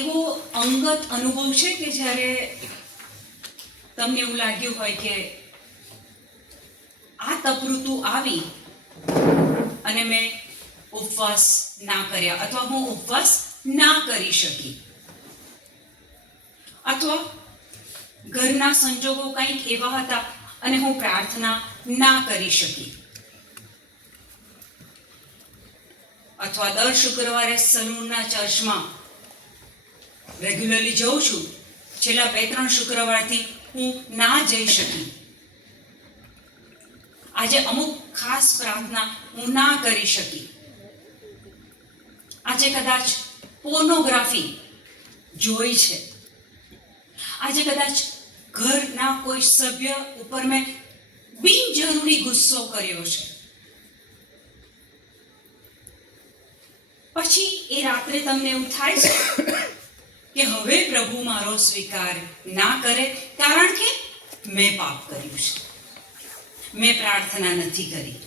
એવો અંગત અનુભવ છે કે જ્યારે તમને એવું લાગ્યું હોય કે આ તપઋતુ આવી અને મેં ઉપવાસ ના કર્યા, અથવા હું ઉપવાસ ના કરી શકી, અથવા ઘરના સંજોગો કંઈક એવા હતા અને હું પ્રાર્થના ના કરી શકી, અથવા દર શુક્રવારે સલૂનના ચર્ચમાં રેગ્યુલરલી જઉં છું, છેલ્લા 2-3 શુક્રવારથી હું ના જઈ શકી, આજે અમુક ખાસ પ્રાર્થના હું ના કરી શકી, આજે કદાચ પોર્નોગ્રાફી જોઈ છે, આજે કદાચ ઘરના કોઈ સભ્ય ઉપર મેં બિનજરૂરી ગુસ્સો કર્યો છે, પછી એ રાત્રે તમને એવું થાય છે કે હવે પ્રભુ મારો સ્વીકાર ના કરે, કારણ કે મેં પાપ કર્યું છે, મેં પ્રાર્થના નથી કરી,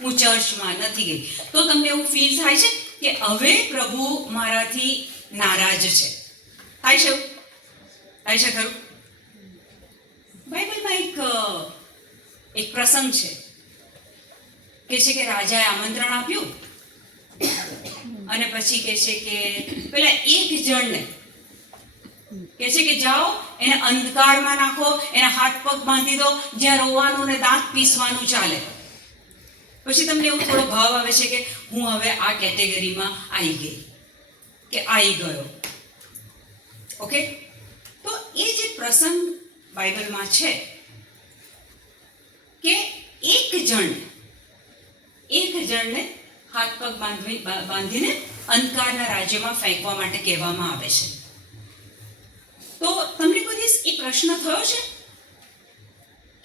હું ચર્ચમાં નથી ગઈ. તો તમને એવું ફીલ થાય છે કે હવે પ્રભુ મારાથી નારાજ છે. થાય છે, થાય છે ખરું? બાઇબલમાં એક પ્રસંગ છે કે રાજાએ આમંત્રણ આપ્યું અને પછી કહે છે કે પેલા એક જણને કહે છે કે જાઓ, એને અંધકારમાં નાખો, એના હાથ પગ બાંધી દો, જ્યાં રોવાનું ને દાંત પીસવાનું ચાલે. પછી તમને એવું થોડો ભાવ આવે છે કે હું હવે આ કેટેગરીમાં આવી ગઈ કે આવી ગયો. ઓકે, તો એ જે પ્રસંગ બાઇબલમાં છે કે એક જણને હાથ પગ બાંધીને અંધકારના રાજ્યમાં ફેંકવા માટે કહેવામાં આવે છે. તો તમને કોઈ દિવસ એ પ્રશ્ન થયો છે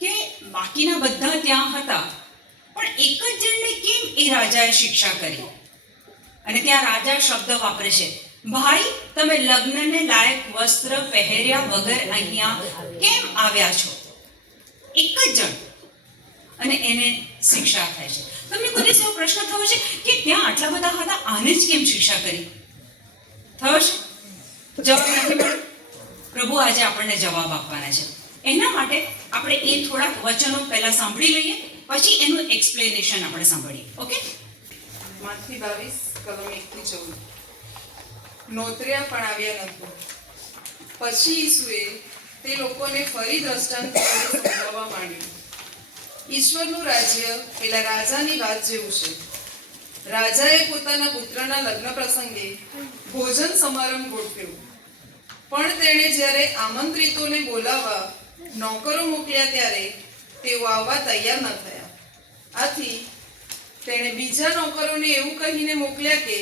કે બાકીના બધા ત્યાં હતા, પણ એક જ જણને કેમ એ રાજાએ શિક્ષા કરી? અને ત્યાં રાજા શબ્દ વાપરે છે, ભાઈ તમે લગ્નને લાયક વસ્ત્ર પહેર્યા વગર અહીંયા કેમ આવ્યા છો? એક જ જણ, અને એને શિક્ષા થાય છે. તમને કોઈ દિવસ એવો પ્રશ્ન થયો છે કે ત્યાં આટલા બધા હતા, આને જ કેમ શિક્ષા કરી? થયો છે? જવાબ નથી મળ્યો. પ્રભુ આજે આપણને જવાબ આપવાના છે. એના માટે આપણે એ થોડાક વચનો પહેલા સાંભળી લઈએ, પછી એનું એક્સપ્લેનેશન આપણે સાંભળીએ. ઓકે? માથી 22 કલમ 1-14. નોતર્યા પણ આવ્યા નહોતું. પછી ઈસુએ તે લોકોને ફરી દ્રષ્ટાંત સમજાવવા માંડ્યું. ઈશ્વરનું રાજ્ય પેલા રાજાની વાત જેવું છે. રાજાએ પોતાના પુત્રના લગ્ન પ્રસંગે ભોજન સમારંભ ગોઠવ્યો, પણ તેણે જ્યારે આમંત્રિતોને બોલાવવા નોકરો મોકલ્યા ત્યારે તેઓ આવવા તૈયાર ન થયા. આથી તેણે બીજા નોકરોને એવું કહીને મોકલ્યા કે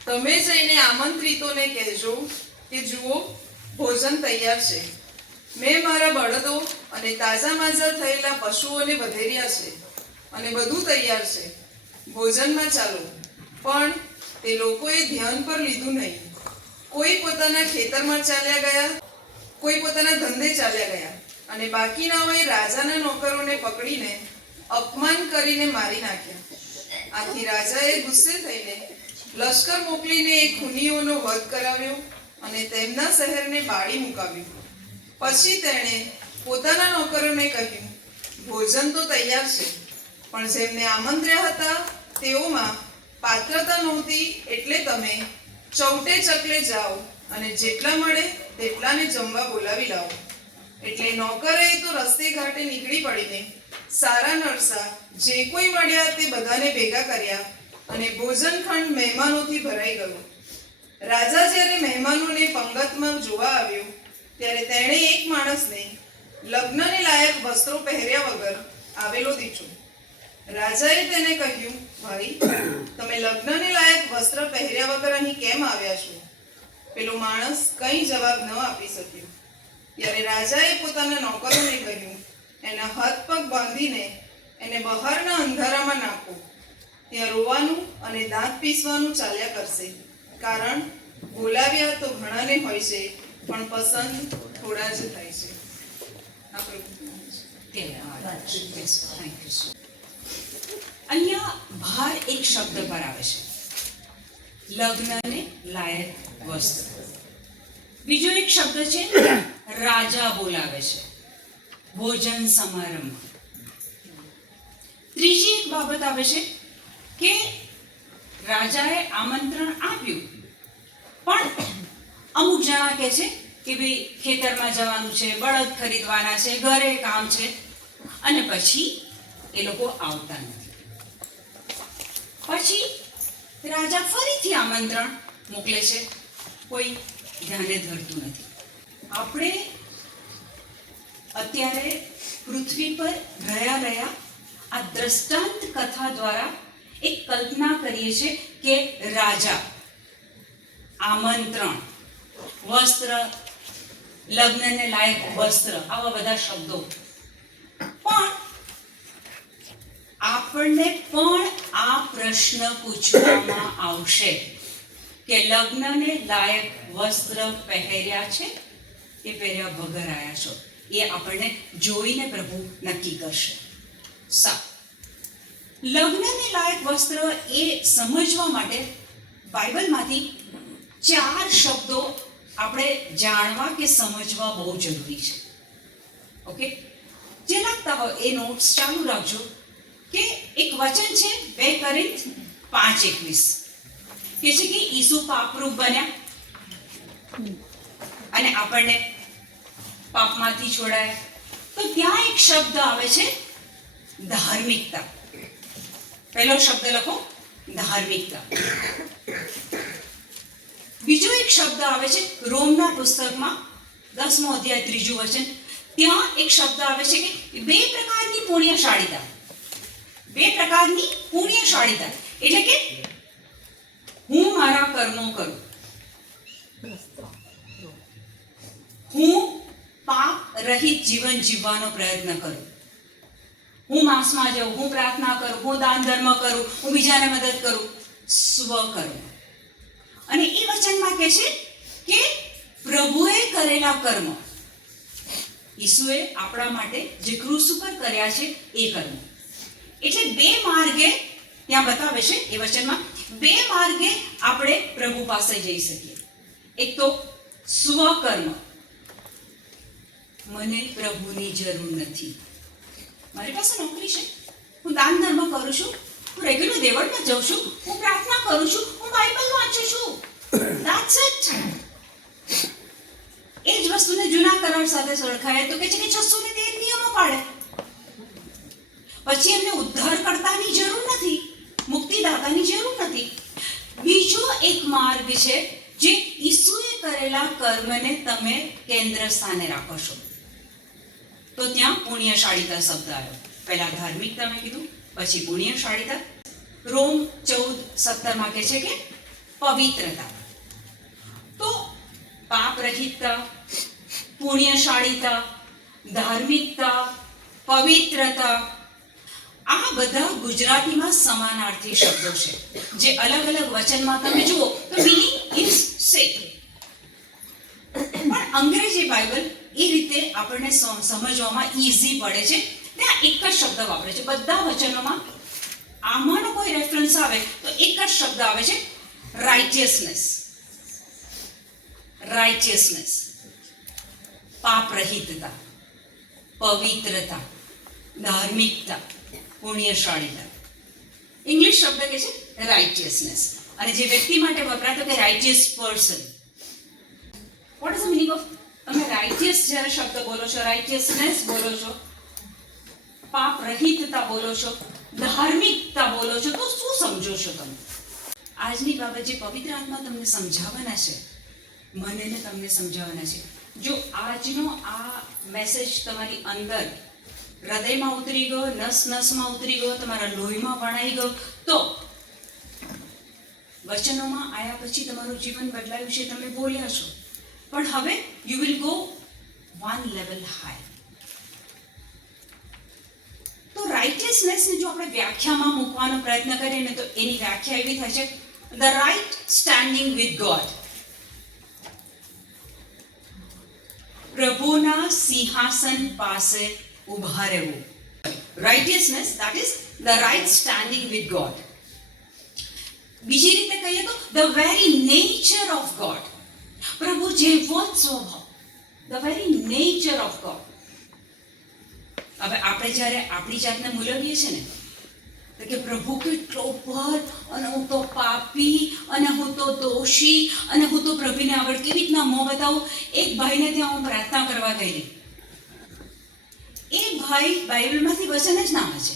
તમે જઈને આમંત્રિતોને કહેજો કે જુઓ, ભોજન તૈયાર છે. મેં મારા બળદો અને તાજા માજા થયેલા પશુઓને વધેર્યા છે અને બધું તૈયાર છે. ભોજનમાં ચાલો. પણ તે લોકોએ ધ્યાન પર લીધું નહીં. કોઈ પોતાના ખેતરમાં ચાલ્યા ગયા, કોઈ પોતાના ધંધે ચાલ્યા ગયા, અને બાકીનાઓએ રાજાના નોકરોને પકડીને અપમાન કરીને મારી નાખ્યા. આથી રાજાએ ગુસ્સે થઈને લશ્કર મોકલીને એ ખૂનીઓનો વધ કરાવ્યો અને તેમના શહેરને બાળી મુકાવ્યું. પછી તેણે પોતાના નોકરોને કહ્યું, ભોજન તો તૈયાર છે, પણ જેમને આમંત્ર્યા હતા તેઓમાં પાત્રતા નહોતી, એટલે તમે ચૌટે ચકલે જાઓ અને જેટલા મળે તેટલાને જમવા બોલાવી લાવો. એટલે નોકરે તો રસ્તે ઘાટે નીકળી પડીને સારા નરસા જે કોઈ મળ્યા તે બધાને ભેગા કર્યા અને ભોજનખંડ મહેમાનોથી ભરાઈ ગયો. રાજા જ્યારે મહેમાનોને પંગતમાં જોવા આવ્યો ત્યારે તેણે એક માણસને લગ્નને લાયક વસ્ત્રો પહેર્યા વગર આવેલો દીઠો. રાજાએ તેને કહ્યું, ભાઈ તમે લગ્નને લાયક વસ્ત્ર પહેર્યા વગર અહીં કેમ આવ્યા છો? પેલો માણસ કંઈ જવાબ ન આપી શક્યો. ત્યારે રાજાએ પોતાના નોકરોને કહ્યું, એના હાથ પગ બાંધીને એને બહારના અંધારામાં નાખો. ત્યાં રોવાનું અને દાંત પીસવાનું ચાલ્યા કરશે, કારણ બોલાવ્યા તો ઘણાને હોય છે, પણ પસંદ થોડા જ થાય છે. અહીંયા ભાર એક શબ્દ પર આવે છે, લગ્નને લાયક વસ્ત્ર. બીજો એક શબ્દ છે રાજા બોલાવે છે, ભોજન સમારંભ. ત્રીજી એક બાબત આવે છે કે રાજાએ આમંત્રણ આપ્યું, પણ અમુક જણા કહે છે કે ભાઈ ખેતરમાં જવાનું છે, બળદ ખરીદવાના છે, ઘરે કામ છે, અને પછી એ લોકો આવતા નથી. પછી રાજા ફરીથી આમંત્રણ મોકલે છે, કોઈ ધ્યાને ધરતું નથી. આપણે અત્યારે પૃથ્વી પર રહ્યા આ દ્રષ્ટાંત કથા દ્વારા એક કલ્પના કરીએ છીએ કે રાજા, આમંત્રણ, વસ્ત્ર, લગ્નને લાયક વસ્ત્ર, આવા બધા શબ્દો. પણ આપણને પણ આ પ્રશ્ન પૂછવામાં આવશે કે લગ્નને લાયક વસ્ત્ર પહેર્યા છે કે પહેર્યા વગર આવ્યા છો? એ આપણને જોઈને પ્રભુ નક્કી કરશે. લગ્નને લાયક વસ્ત્ર એ સમજવા માટે બાઇબલમાંથી 4 શબ્દો આપણે જાણવા કે સમજવા બહુ જરૂરી છે. ઓકે, જે લાગતા હોય એ નોટ્સ ચાલુ રાખજો. કે એક વચન છે 2 કોરિન્થ 5:21 કે છે કે ઈસુ પાપરૂપ બન્યા અને આપણને પાપમાંથી છોડાયા. તો ત્યાં એક શબ્દ આવે છે ધાર્મિકતા. પહેલો શબ્દ લખો, ધાર્મિકતા. બીજો એક શબ્દ આવે છે રોમના પુસ્તકમાં 10મો અધ્યાય 3જું વચન. ત્યાં એક શબ્દ આવે છે કે 2 પ્રકારની પુણ્યશાળીતા. 2 પ્રકારની પુણ્યશાળીતા એટલે કે હું મારા કર્મો કરું, હું પાપ રહિત જીવન જીવવાનો પ્રયત્ન કરું, હું માસમાં જાઉં, હું પ્રાર્થના કરું, હું દાન ધર્મ કરું, હું બીજાને મદદ કરું, સ્વકર્મ. અને એ વચનમાં કહે છે કે પ્રભુએ કરેલા કર્મ, ઈસુએ આપણા માટે જે ક્રૂસ ઉપર કર્યા છે એ કર્મ. એટલે 2 માર્ગે ત્યાં બતાવે છે એ વચનમાં, 2 માર્ગે આપણે પ્રભુ પાસે જઈ શકીએ. એક તો સ્વકર્મ, મને પ્રભુની જરૂર નથી, મારી પાસે નોકરી છે, હું દાન ધર્મ કરું છું, હું રેગ્યુલર દેવળમાં જાઉં છું, હું પ્રાર્થના કરું છું, હું બાઇબલ વાંચું છું, ધેટ્સ ઇટ. એ જ વસ્તુને જૂના કરાર સાથે સરખાય તો કે છે કે 613 નિયમો પાડે. પછી એમને ઉદ્ધારકર્તાની જરૂર નથી, મુક્તિદાતાની જરૂર નથી. બીજો એક માર્ગ છે જે ઈસુએ કરેલા કર્મને તમે કેન્દ્ર સ્થાને રાખો છો. તો ત્યાં પુણ્યશાળીતા શબ્દ આવ્યો. પહેલા ધાર્મિકતા મેં કીધું, પછી પુણ્યશાળીતા. રોમ 14:17 કહે છે કે પવિત્રતા. તો પાપ રહિતતા, પુણ્યશાળીતા, ધાર્મિકતા, પવિત્રતા, આ બધા ગુજરાતીમાં સમાનાર્થી શબ્દો છે. જે અલગ અલગ વચનમાં તમે જુઓ તો મીનિંગ ઇઝ સેમ. પણ અંગ્રેજી બાઇબલ એ રીતે આપણને સમજવામાં ઈઝી પડે છે. ત્યાં એક જ શબ્દ વાપરે છે બધા વચનોમાં. આમાંનો કોઈ રેફરન્સ આવે તો એક જ શબ્દ આવે છે, રાઇટિયસનેસ. રાઇટિયસનેસ, પાપ રહિતતા, પવિત્રતા, ધાર્મિકતા, પુણ્યશાળીતા. ઇંગ્લિશ શબ્દ કે છે રાઇટિયસનેસ. અને જે વ્યક્તિ માટે વપરાતો કે righteous person. What is the meaning of, તમે રાઇટિયસ જ્યારે શબ્દ બોલો છો, રાઇટિયસનેસ બોલો છો, પાપ રહિતતા બોલો છો, ધાર્મિકતા બોલો છો, તો શું સમજો છો તમે? આજની બાબત જે પવિત્ર આત્મા તમને સમજાવવાના છે, મને ને તમને સમજાવવાના છે. જો આજનો આ મેસેજ તમારી અંદર હૃદયમાં ઉતરી ગયો, નસમાં ઉતરી ગયો, તમારા લોહીમાં વણાઈ ગયો, તો વચનોમાં આવ્યા પછી તમારું જીવન બદલાયું છે, તમે બોલ્યા છો. પણ હવે you will go 1 level high. તો રાઇટિયસનેસને જો આપણે વ્યાખ્યામાં મૂકવાનો પ્રયત્ન કરીએ ને તો એની વ્યાખ્યા એવી થાય છે, the right standing with God. પ્રભુના સિંહાસન પાસે ઊભા રહેવું. Righteousness, that is the right standing with God. બીજી રીતે કહીએ તો the very nature of God. પ્રભુ જેવો જ સ્વભાવ, the very nature of God. હવે આપણે જ્યારે આપણી જાતને મૂલવીએ છીએ ને, તો કે પ્રભુ કેટલો ભર, અને હું તો પાપી, અને હું તો દોષી, અને હું તો પ્રભુને આગળ કેવી રીતના મોં બતાવું. એક ભાઈને ત્યાં હું પ્રાર્થના કરવા ગયેલી, એ ભાઈ બાઇબલમાંથી વચન જ ના વાંચે,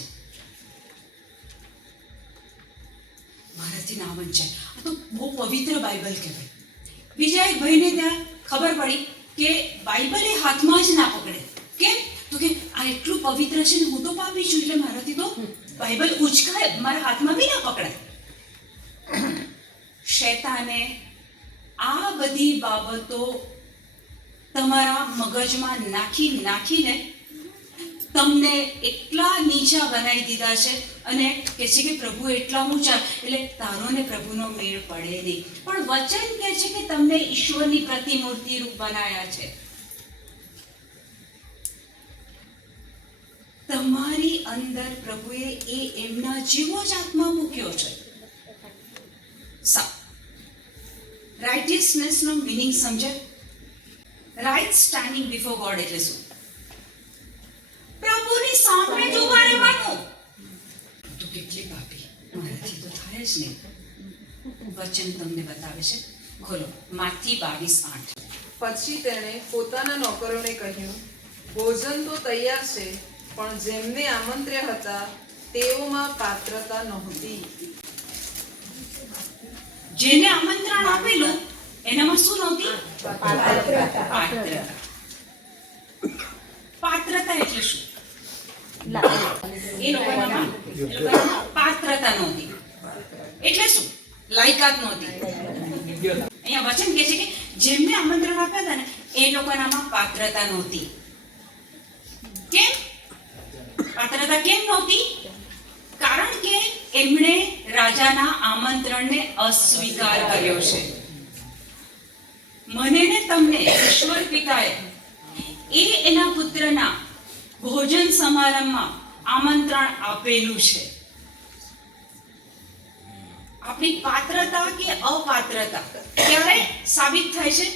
મારાથી ના વંચાય, આ તો બહુ પવિત્ર બાઇબલ કહેવાય. બીજા એક ભાઈને ત્યાં ખબર પડી કે બાઇબલ એ હાથમાં જ ના પકડે. કેમ? તો કે આ એટલું પવિત્ર છે ને, હું તો પાપી છું, એટલે મારાથી તો બાઇબલ ઉચકાય, મારા હાથમાં બી ના પકડાય. શૈતાને આ બધી બાબતો તમારા મગજમાં નાખીને તમને એટલા નીચા બનાવી દીધા છે, અને કહે છે કે પ્રભુ એટલા ઊંચા, એટલે તારો ને પ્રભુનો મેળ પડે નહીં. પણ વચન કહે છે કે તમને ઈશ્વરની પ્રતિમૂર્તિ રૂપ બનાયા છે. તમારી અંદર પ્રભુએ એ એમના જેવો જ આત્મા મૂક્યો છે. રાઇટિયસનેસ નો મીનિંગ સમજે? રાઇટ સ્ટેન્ડિંગ બિફોર ગોડ એટલે શું? પ્રભુની સામે જ ઉભા રહેવાનું. તો કેટલી પાપી, મારાથી તો થાય જ નહીં. વચન તમને બતાવે છે, ખોલો માથી 22:8. પછી તેણે પોતાના નોકરોને કહ્યું, ભોજન તો તૈયાર છે, પણ જેમને આમંત્ર્યા હતા તેઓમાં પાત્રતા નહોતી. જેને આમંત્રણ આપેલું એનામાં શું નહોતી? પાત્રતા. પાત્રતા એટલે શું? એ લોકોનામાં પાત્રતા નહોતી. એટલે શું? લાયકાત નહોતી. અહીંયા વચન કહે છે કે જેમને આમંત્રણ આપ્યા હતા ને એ લોકોનામાં પાત્રતા નહોતી. કેમ પાત્રતા કેમ નહોતી? કારણ કે એમણે રાજાના આમંત્રણને અસ્વીકાર કર્યો છે. મને ને તમને ઈશ્વર પિતાએ એના પુત્રના ભોજન સમારંભમાં આમંત્રણ આપેલું છે. આપણી પાત્રતા કે અપાત્રતા ક્યારે સાબિત થાય છે?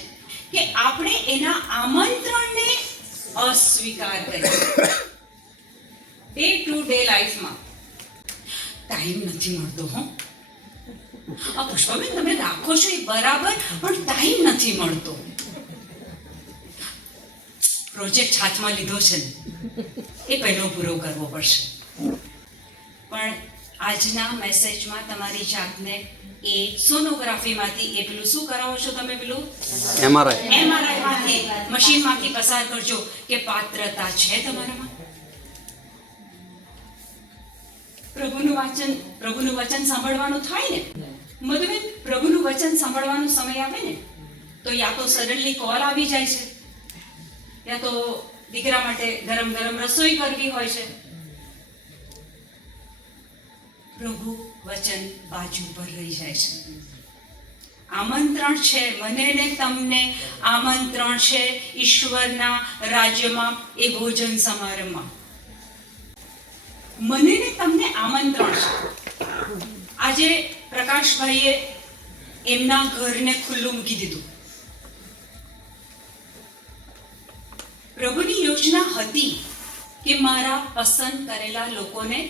કે આપણે એના આમંત્રણને અસ્વીકાર કર્યો. ડે ટુ ડે લાઈફમાં ટાઈમ નથી મળતો. પુષ્પાબેન તમે રાખો છો એ બરાબર, પણ ટાઈમ નથી મળતો. પ્રોજેક્ટ હાથમાં લીધો છે ને, એ પહેલો પૂરો કરવો પડશે. પણ આજના મેસેજમાં તમારી જાતને એ સોનોગ્રાફીમાંથી એ પેલું શું કરાવો છો તમે? પેલું MRI માંથી, મશીનમાંથી પસાર કરજો કે પાત્રતા છે તમારામાં. પ્રભુનું વચન સાંભળવાનું થાય ને મધુબેન, પ્રભુનું વચન સાંભળવાનો સમય આવે ને તો યા તો સડનલી કોલ આવી જાય છે, યા તો દીકરા માટે ગરમ ગરમ રસોઈ કરવી હોય છે. પ્રભુ વચન બાજુ પર રહી જાય છે. આમંત્રણ છે, મને ને તમને આમંત્રણ છે ઈશ્વરના રાજ્યમાં, એ ભોજન સમારંભમાં. મને ને તમને આમંત્રણ છે. આજે પ્રકાશભાઈએ એમના ઘરને ખુલ્લું મૂકી દીધું. પ્રભુની યોજના હતી કે મારા પસંદ કરેલા લોકોને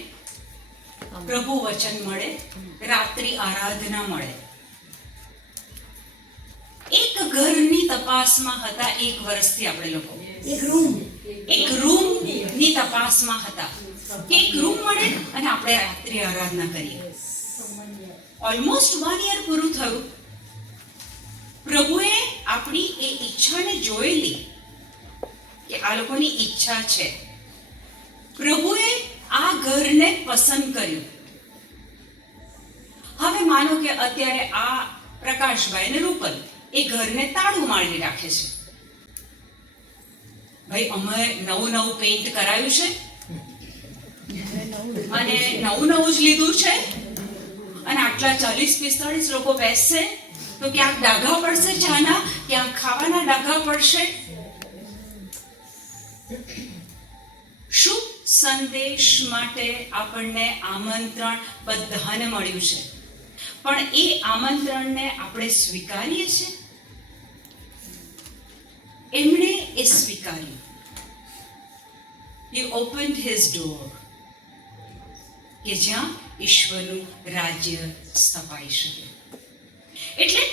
પ્રભુ વચન મળે, રાત્રિ આરાધના મળે. એક ઘરની તપાસમાં હતા 1 વર્ષથી આપણે લોકો. એક રૂમની તપાસમાં હતા કે એક રૂમ મળે અને આપણે રાત્રિ આરાધના કરીએ. ઓલમોસ્ટ 1 યર પૂરું થયું. પ્રભુએ આપણી એ ઈચ્છાને જોયેલી કે આ લોકોની ઈચ્છા છે. પ્રભુએ આ ઘરને પસંદ કર્યું. હવે માનો કે અત્યારે આ પ્રકાશભાઈ ને રૂપલ એ ઘરને તાળું મારી રાખે છે. ભાઈ અમે નવું પેઇન્ટ કરાયું છે અને નવું જ લીધું છે, અને આટલા 40-45 લોકો બેસશે તો ક્યાંક ડાઘા પડશે ચાના, ક્યાંક ખાવાના ડાઘા પડશે. શુભ સંદેશ માટે આપણને આમંત્રણ બધાને મળ્યું છે, પણ એ આમંત્રણને આપણે સ્વીકારીએ છીએ? એમણે એ સ્વીકાર્યું. He opened his door કે જ્યાં ઈશ્વરનું રાજ્ય સ્થપાઈ શકે. એટલે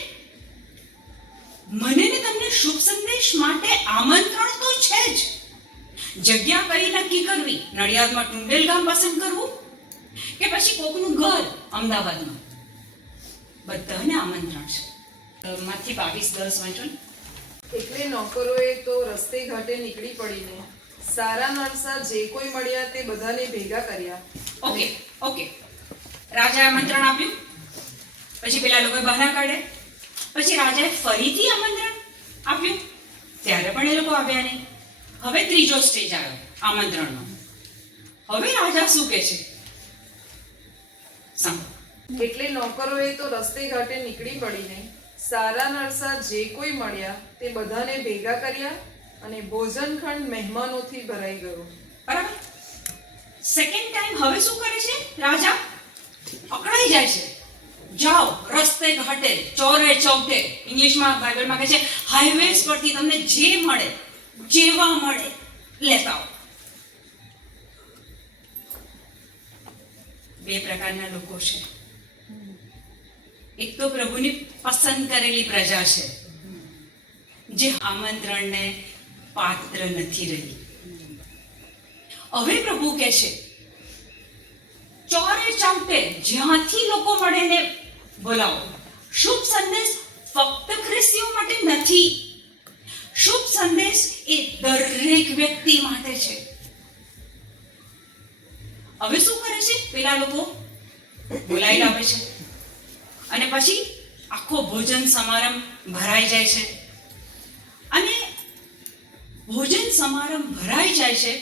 મને ને તમને શુભ સંદેશ માટે આમંત્રણ તો છે જ. જગ્યા કઈ નક્કી કરવી, નડિયાદમાં ટુંડેલ ગામ પસંદ કરવું કે પછી કોકનું ઘર અમદાવાદમાં, બધાને આમંત્રણ છે. માંથી 22:10 વાંચો ને. એટલે નોકરોએ તો રસ્તે ઘાટે નીકળી પડીને સારા નરસા જે કોઈ મળ્યા તે બધાને ભેગા કર્યા. ઓકે રાજાએ આમંત્રણ આપ્યું, પછી પેલા લોકોએ બહાના કાઢ્યા, પછી રાજાએ ફરીથી આમંત્રણ આપ્યું, ત્યારે પણ એ લોકો આવ્યા નહીં. હવે ત્રીજો સ્ટેજ આવ્યો આમંત્રણનો. હવે રાજા શું કહે છે સાંભળો. એટલે નોકરોએ તો રસ્તે ઘાટે નીકળી પડીને સારા નરસા જે કોઈ મળ્યા તે બધાને ભેગા કર્યા અને ભોજનખંડ મહેમાનોથી ભરાઈ ગયો. બરાબર. સેકન્ડ ટાઈમ હવે શું કરે છે રાજા? અકળાઈ જાય છે. જાઓ રસ્તે ઘાટે, ચોરે ચૌટે, ઇંગ્લિશમાં બાઇબલમાં કહે છે હાઈવેઝ પરથી તમને જે મળે, જેવા મળે લેતા આવો. બે પ્રકારના લોકો છે. એક તો પ્રભુની પસંદ કરેલી પ્રજા છે જે આમંત્રણને પાત્ર નથી રહી. હવે પ્રભુ કહે છે ચોરે ચૌટે જ્યાંથી લોકો મળે ને બોલાવો. શુભ સંદેશ ફક્ત ખ્રિસ્તીઓ માટે નથી. શુભ સંદેશ એ દરેક વ્યક્તિ માટે છે. હવે શું કરે છે પેલા લોકો? બોલાવી લાવે છે અને પછી આખો ભોજન સમારંભ ભરાઈ જાય છે. અને ભોજન સમારંભ ભરાઈ જાય છે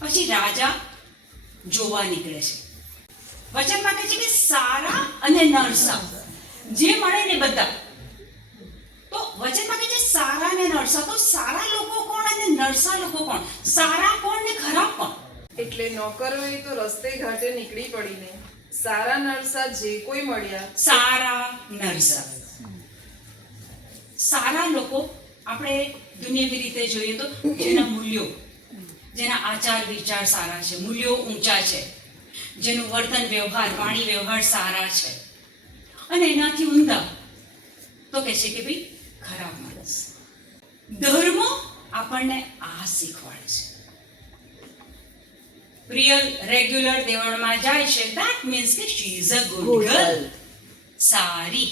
પછી રાજા જોવા નીકળે છે. વચનમાં કહે છે કે સારા અને નરસા જે મળે ને બધા. તો વચનમાં કહે છે સારા અને નરસા. તો સારા લોકો કોણ અને નરસા લોકો કોણ? સારા કોણ ને ખરાબ કોણ? એટલે નોકરોએ તો રસ્તે ઘાટે નીકળી પડીને સારા નરસા જે કોઈ મળ્યા. સારા નરસા. સારા લોકો આપણે દુનિયાવી રીતે જોઈએ તો જેના મૂલ્યો, જેના આચાર વિચાર સારા છે, મૂલ્યો ઊંચા છે, જેનું વર્તન વ્યવહાર, વાણી વ્યવહાર સારા છે, અને એનાથી ઊંધા તો કહે છે કે ભાઈ ખરાબ માણસ. ધર્મ આપણને આ શીખવાડે છે. પ્રિયલ રેગ્યુલર દેવળમાં જાય છે, that means કે she is a good girl. સારી.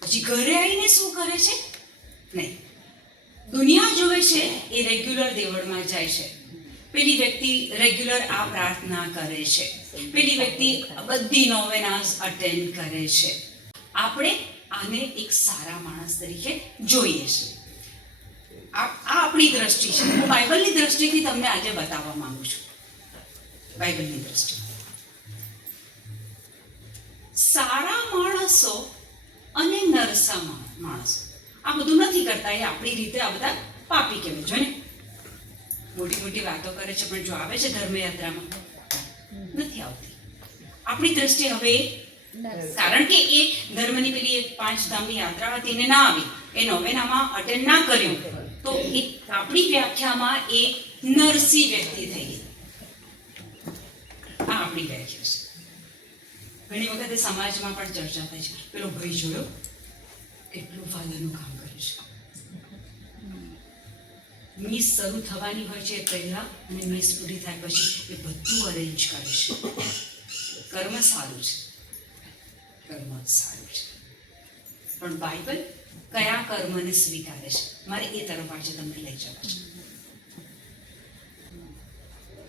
પછી ઘરે આવીને શું કરે છે? નહીં. દુનિયા જોવે છે એ રેગ્યુલર દેવળમાં જાય છે. પેલી વ્યક્તિ રેગ્યુલર આ પ્રાર્થના કરે છે, પેલી વ્યક્તિ બધી નોવેનાસ અટેન્ડ કરે છે. આપણે આને એક સારા માણસ તરીકે જોઈએ છે. આ આપણી દ્રષ્ટિ છે. હું બાઇબલની દ્રષ્ટિથી તમને આજે બતાવવા માંગુ છું. બાઇબલની દ્રષ્ટિ. સારા માણસો અને નરસા માણસો આ બધું નથી કરતા. એ આપણી રીતે આ બધા પાપી કહેવાય. જો ને મોટી મોટી વાતો કરે છે પણ જો આવે છે ધર્મયાત્રામાં નથી આવતી. આપણી દ્રષ્ટિએ હવે કારણ કે એ ધર્મની પેલી એક 5 ધામની યાત્રા હતી ને ના આવી, એ નોવેનામાં અટેન્ડ ના કર્યું, તો એ આપણી વ્યાખ્યામાં એ નરસી વ્યક્તિ થઈ ગઈ. આ આપણી વ્યાખ્યા છે. ઘણી વખતે સમાજમાં પણ ચર્ચા થાય છે, પેલો ભાઈ જોયો કેટલું ફાધરનું કામ કરે છે. મીસ શરૂ થવાની હોય છે પહેલા અને મીસ પૂરી થાય પછી એ બધું અરેન્જ કરે છે. કર્મ સારું છે, કર્મ સારું છે, પણ બાઇબલ કયા કર્મને સ્વીકારે છે? મારે એ તરફ આજે તમને લઈ જવા છે.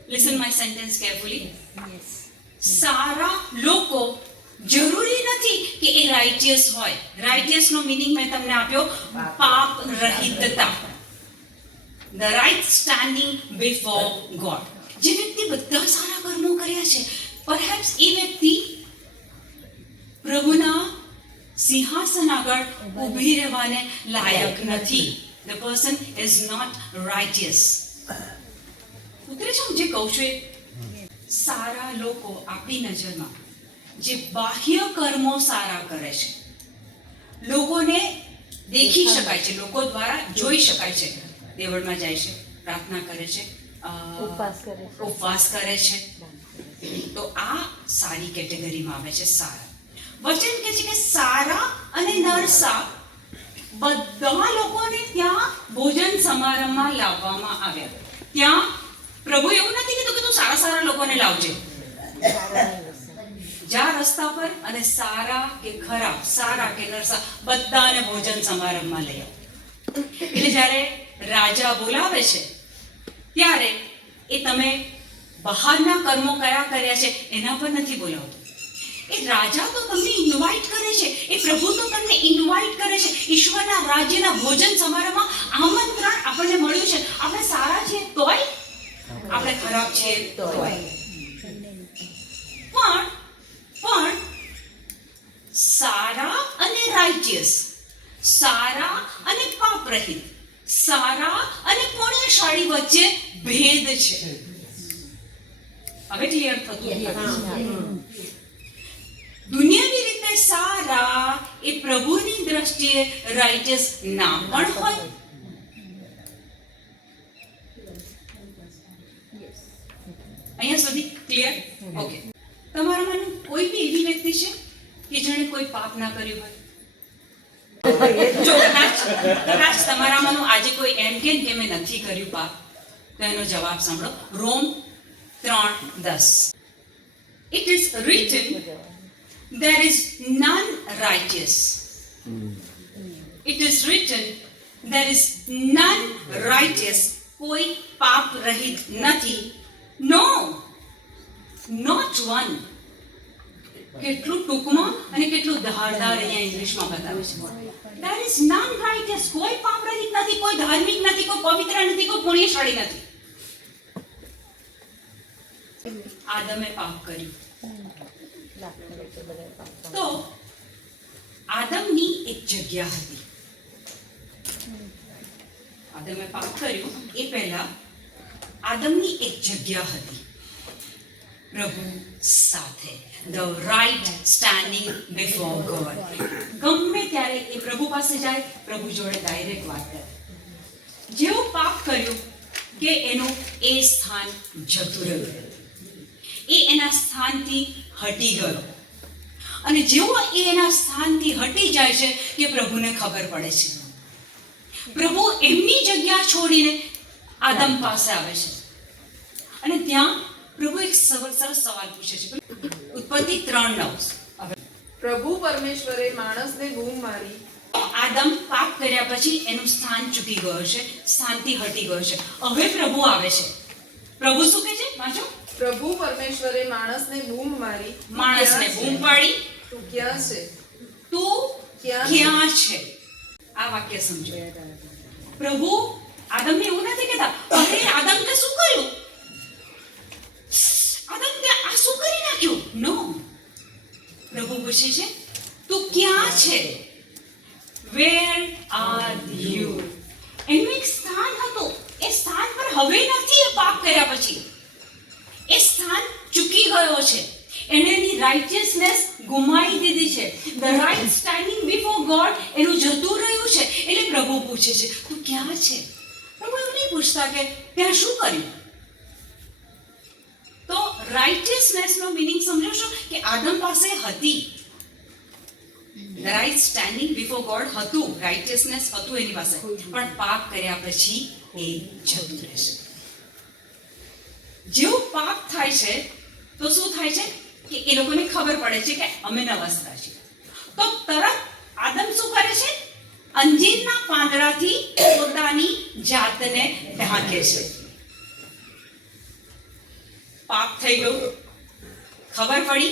Listen my sentence carefully. સારા લોકો જરૂરી નથી કે એ રાઇટિયસ હોય. રાઇટિયસ નો મીનિંગ મેં તમને આપ્યો, પાપ રહિતતા, the right standing before God. જે વ્યક્તિ બધા સારા કર્મો કર્યા છે, પરહેપ્સ એ વ્યક્તિ પ્રભુના સિંહાસન આગળ ઊભી રહેવાને લાયક નથી. The person is not righteous. ઉતરે છે હું જે કહું છું એ? સારા લોકો આપણી નજરમાં જે બાહ્ય કર્મો સારા કરે છે, લોકોને દેખી શકાય છે, લોકો દ્વારા જોઈ શકાય છે. દેવળમાં જાય છે, પ્રાર્થના કરે છે, ઉપવાસ કરે છે. તો આ સારી કેટેગરીમાં આવે છે. સારા વચન કહે છે કે સારા અને નરસા બધા લોકોને ત્યાં ભોજન સમારંભમાં લાવવામાં આવ્યા. ત્યાં પ્રભુ એવું નથી કીધું કે તું સારા સારા લોકોને લાવજે. જ્યાં રસ્તા પર અને સારા કે ખરાબ, સારા કે નરસા બધાને ભોજન સમારંભમાં લઈ આવ. એટલે જ્યારે રાજા બોલાવે છે ત્યારે એ તમે બહારના કર્મો કયા કર્યા છે એના પર નથી બોલાવતો. એ રાજા તો તમને ઇન્વાઇટ કરે છે, એ પ્રભુ તો તમને ઇન્વાઇટ કરે છે. ઈશ્વરના રાજ્યના ભોજન સમારંભમાં આમંત્રણ આપણને મળ્યું છે. આપણે સારા છીએ તોય, આપણે ખરાબ છીએ તોય. પણ સારા અને રાઇટિયસ, સારા અને પાપ રહિત, સારા અને પુણ્યશાળી વચ્ચે ભેદ છે. હવે ક્લિયર થતું? દુનિયાની રીતે સારા એ પ્રભુની દ્રષ્ટિએ રાઇટિયસ ના પણ હોય. અહીંયા સુધી ક્લિયર? ઓકે. તમારામાંનું કોઈ બી એવી વ્યક્તિ છે કે જેણે કોઈ પાપ ના કર્યું હોય? જો કદાચ તમારામાંનું આજે કોઈ એમ કે મેં નથી કર્યું પાપ, તો એનો જવાબ સાંભળો. રોમ 3:10. It is written, there is none righteous. It is written, there is none righteous. કોઈ પાપ રહિત નથી. No, not one. કેટલું ટૂંકમાં અને કેટલું ધારદાર અહીંયા ઇંગ્લિશમાં બતાવે છે. There is none righteous. કોઈ પાપ રહિત નથી, કોઈ ધાર્મિક નથી, કોઈ પવિત્ર નથી, કોઈ પુણ્યશાળી નથી. આદમે પાપ કર્યું તો આદમની એક જગ્યા હતી. આદમે પાપ કર્યું એ પહેલા આદમની એક જગ્યા હતી પ્રભુ સાથે. The right standing before God. ગમે ત્યારે એ પ્રભુ પાસે જાય, પ્રભુ જોડે ડાયરેક્ટ વાત કરે. જેવું પાપ કર્યું કે એનું એ સ્થાન જતું રહ્યું, એ એના સ્થાનથી હટી ગયો. અને જેવો એ એના સ્થાનથી હટી જાય છે કે પ્રભુને ખબર પડે છે. પ્રભુ એમની જગ્યા છોડીને આદમ પાસે આવે છે અને ત્યાં પ્રભુ એક સરસ સવાલ પૂછે છે. ઉત્પત્તિ 3:9. પ્રભુ પરમેશ્વરે માણસને બૂમ મારી. આદમ પાપ કર્યા પછી એનું સ્થાન ચૂકી ગયો છે, સ્થાનથી હટી ગયો છે. હવે પ્રભુ આવે છે. પ્રભુ શું કહે છે? વાંચો. પ્રભુ પરમેશ્વરે માણસને બૂમ મારી. માણસને બૂમ પાડી, તું ક્યાં છે? તું ક્યાં છે? આ વાક્ય સમજો. પ્રભુ આદમને એવું નથી કહેતા, અરે આદમ તે શું કર્યું? આદમ તે આ શું કરી નાખ્યું? નો. પ્રભુ પૂછે છે તું ક્યાં છે? Where are you? એનું એક સ્થાન હતું, એ સ્થાન પર હવે નથી. એ પાપ કર્યા પછી એ સ્થાન ચૂકી ગયો છે. એણે એની રાઇટિયસનેસ ગુમાવી દીધી છે. The right standing before God એનું જતું રહ્યું છે. એટલે પ્રભુ પૂછે છે તું ક્યાં છે? પ્રભુ એવું નહીં પૂછતા કે ત્યાં શું કર્યું. તો રાઇટિયસનેસ નો મીનિંગ સમજો છો કે આદમ પાસે હતી, રાઇટ સ્ટેન્ડિંગ બિફોર ગોડ હતું, રાઇટિયસનેસ હતું એની પાસે, પણ પાપ કર્યા પછી એ જતું રહેશે. જેવું પાપ થાય છે તો શું થાય છે કે એ લોકોને ખબર પડે છે કે અમે નવસ્તા છીએ. તો તરત આદમ શું કરે છે? અંજીરના પાંદડાથી પોતાની જાતને ઢાંકે છે. પાપ થઈ ગયું, ખબર પડી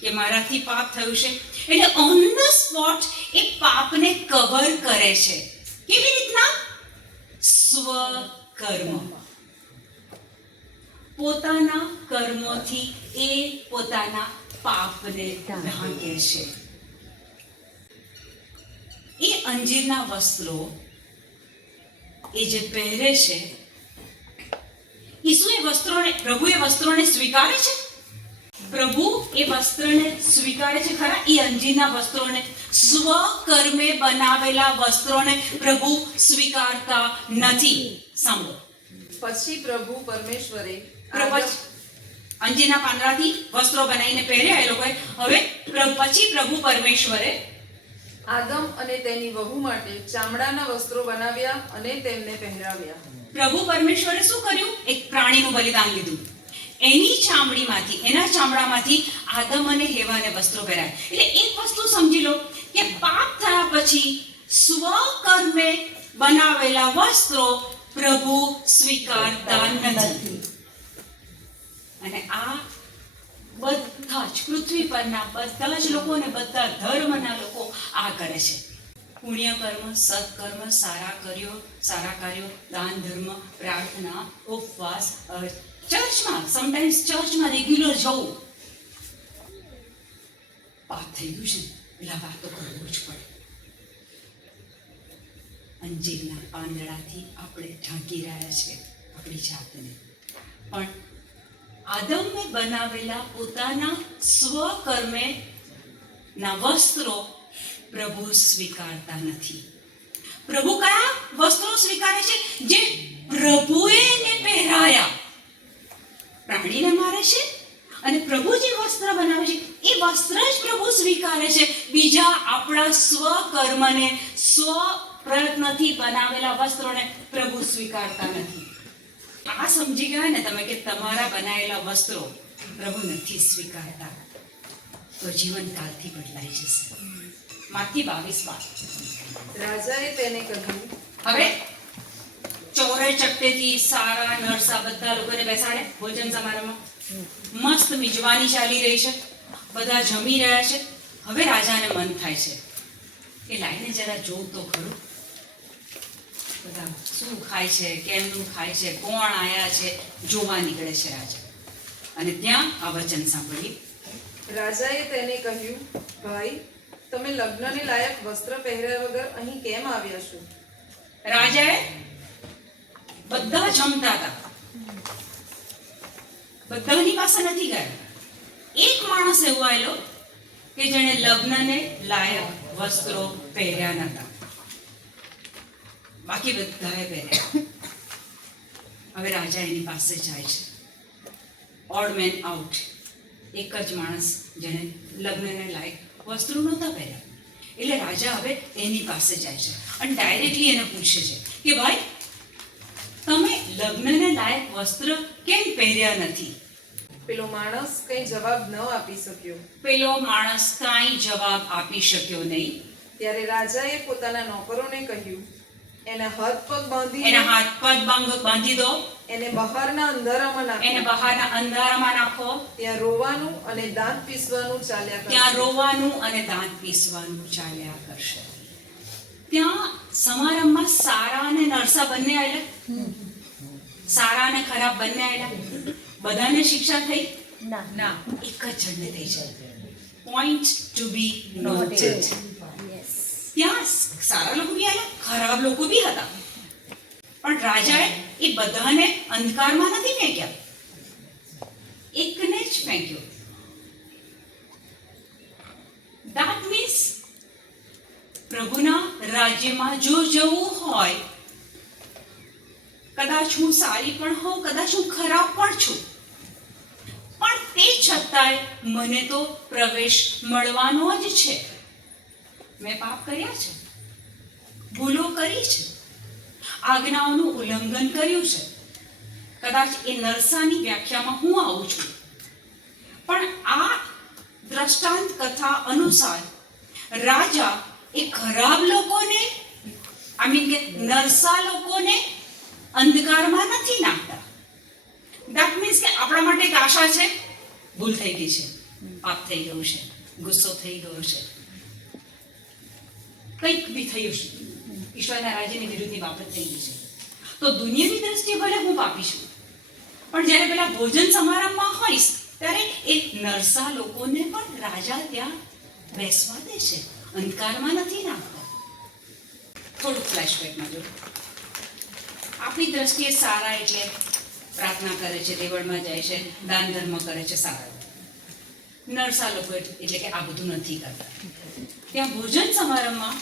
કે મારાથી પાપ થયું છે, એટલે ઓન ધ સ્પોટ એ પાપને કવર કરે છે. કેવી રીતના? સ્વકર્મ. પોતાના કર્મોથી એ પોતાના પાપને ઢાંકે છે. એ અંજીરના વસ્ત્રો એ જે પહેરે છે, ઈસુ એ વસ્ત્રોને, પ્રભુ એ વસ્ત્રોને સ્વીકારે છે. પ્રભુ એ વસ્ત્રને સ્વીકારે છે ખરા? એ અંજીરના વસ્ત્રોને, સ્વકર્મે બનાવેલા વસ્ત્રોને પ્રભુ સ્વીકારતા નથી. સાંભળો. પછી પ્રભુ પરમેશ્વરે અંજીરના પાંદડાથી વસ્ત્રો બનાવીને પહેર્યા એ લોકોએ. હવે પછી પ્રભુ પરમેશ્વરે આદમ અને તેની વહુ માટે ચામડાના વસ્ત્રો બનાવ્યા અને તેમને પહેરાવ્યા. પ્રભુ પરમેશ્વરે શું કર્યું? એક પ્રાણીનું બલિદાન લીધું. એની ચામડીમાંથી, એના ચામડામાંથી આદમ અને હેવાને વસ્ત્રો પહેરાયા. એટલે એક વસ્તુ સમજી લો કે પાપ થયા પછી સ્વકર્મે બનાવેલા વસ્ત્રો પ્રભુ સ્વીકારતા નથી. અને આ બધા જ પૃથ્વી પરના બધા જ લોકો ને બધા ધર્મના લોકો આ કરે છે. પુણ્ય કર્મ, સત્કર્મ, સારા કાર્યો, દાન ધર્મ, પ્રાર્થના, ઉપવાસ, ચર્ચમાં, સમટાઈમ્સ ચર્ચમાં રેગ્યુલર જવું. પાપ થઈ ગયું છે, પેલા વાત તો કરવું જ પડે. અંજીરના પાંદડાથી આપણે ઢાંકી રહ્યા છે આપણી જાતને. પણ આદમે બનાવેલા પોતાના સ્વકર્મે ના વસ્ત્રો પ્રભુ સ્વીકારતા નથી. પ્રભુ કયા વસ્ત્રો સ્વીકારે છે? જે પ્રભુએ એને પહેરાયા. પ્રાણીને મારે છે અને પ્રભુ જે વસ્ત્ર બનાવે છે એ વસ્ત્ર જ પ્રભુ સ્વીકારે છે. બીજા આપણા સ્વકર્મને, સ્વ પ્રયત્નથી બનાવેલા વસ્ત્રોને પ્રભુ સ્વીકારતા નથી. આ સમજી ગયા ને તમે કે તમારા બનાવેલા વસ્ત્રો પ્રભુ નથી સ્વીકારતા, તો જીવન કાલથી બદલાઈ જશે. માથી 22 રાજાએ તેને કહ્યું. હવે ચોરે ચટ્ટેથી સારા નરસા બધા લોકોને બેસાડે ભોજન સમારંભમાં. મસ્ત મિજબાની ચાલી રહી છે, બધા જમી રહ્યા છે. હવે રાજાને મન થાય છે કે લાઈને જરા જોઉં તો ખરું, બધા શું ખાય છે, કેમનું ખાય છે, કોણ આયા છે, જોવા નીકળે છે રાજા. અને ત્યાં આ વચન સાંભળી. રાજાએ તેને કહ્યું, ભાઈ, તમે લગ્નને લાયક વસ્ત્ર પહેર્યા વગર અહીં કેમ આવ્યા છો? રાજાએ બધા જમતા હતા, બધાની પાસે નથી ગયા. એક માણસ એવો આવેલો કે જેણે લગ્નને લાયક વસ્ત્રો પહેર્યા નતા, બાકી બધાએ પહેર્યા. હવે રાજા એની પાસે જાય છે. Odd man out. એક જ માણસ જેણે લગ્નને લાયક વસ્ત્રો નહોતા પહેર્યા. એટલે રાજા હવે એની પાસે જાય છે અને ડાયરેક્ટલી એને પૂછે છે કે ભાઈ, તમે લગ્નને લાયક વસ્ત્ર કેમ પહેર્યા નથી? પેલો માણસ કંઈ જવાબ ન આપી શક્યો. પેલો માણસ કાંઈ જવાબ આપી શક્યો નહીં. ત્યારે રાજાએ પોતાના નોકરોને કહ્યું, એના હાથ પગ બાંધી બાંધી દો, એને બહારના અંધારામાં નાખો. એને બહારના અંધારામાં નાખો. ત્યાં રોવાનું અને દાંત પીસવાનું ચાલ્યા કરશે. ત્યાં રોવાનું અને દાંત પીસવાનું ચાલ્યા કરશે. ત્યાં સમારંભમાં સારા અને નરસા બંને આવેલા, સારા અને ખરાબ બંને આવેલા. બધાને શિક્ષા થઈ? ના, એક જ જણને થઈ છે. પોઈન્ટ ટુ બી નોટેડ. ત્યાં સારા લોકો બી આવેલા, ખરાબ લોકો બી હતા. પણ રાજાએ એ બધાને અંધકારમાં નથી ફેંક્યા, એકને જ ફેંક્યો. That means પ્રભુના રાજ્યમાં જો જવું હોય, કદાચ હું સારી પણ હોઉં, કદાચ હું ખરાબ પણ છું, પણ તે છતાંય મને તો પ્રવેશ મળવાનો જ છે. મેં પાપ કર્યા છે, ભૂલો કરી છે, આજ્ઞાઓનું ઉલ્લંઘન કર્યું છે. કદાચ એ નરસાની વ્યાખ્યામાં હું આવું છું, પણ આ દ્રષ્ટાંત કથા અનુસાર રાજા એ ખરાબ લોકોને, કે નરસા લોકોને અંધકારમાં નથી નાખતા. ધેટ મીન્સ કે આપણા માટે એક આશા છે, ભૂલ થઈ ગઈ છે, પાપ થઈ ગયું છે, ગુસ્સો થઈ ગયો છે, કંઈક બી થયું છે, ઈશ્વરના રાજ્યની વિરુદ્ધની બાબત થઈ ગઈ છે, તો દુનિયાની દ્રષ્ટિએ ભલે હું પાપી છું, પણ જ્યારે પેલા ભોજન સમારંભમાં હોઈશ ત્યારે એ નરસા લોકોને પણ રાજા ત્યાં બેસવા દે છે, અંધકારમાં નથી નાખતા. થોડુંક ફ્લેશબેકમાં જો. આપણી દ્રષ્ટિએ સારા એટલે પ્રાર્થના કરે છે, દેવળમાં જાય છે, દાન ધર્મ કરે છે, સારા. નરસા લોકો એટલે કે આ બધું નથી કરતા. ત્યાં ભોજન સમારંભમાં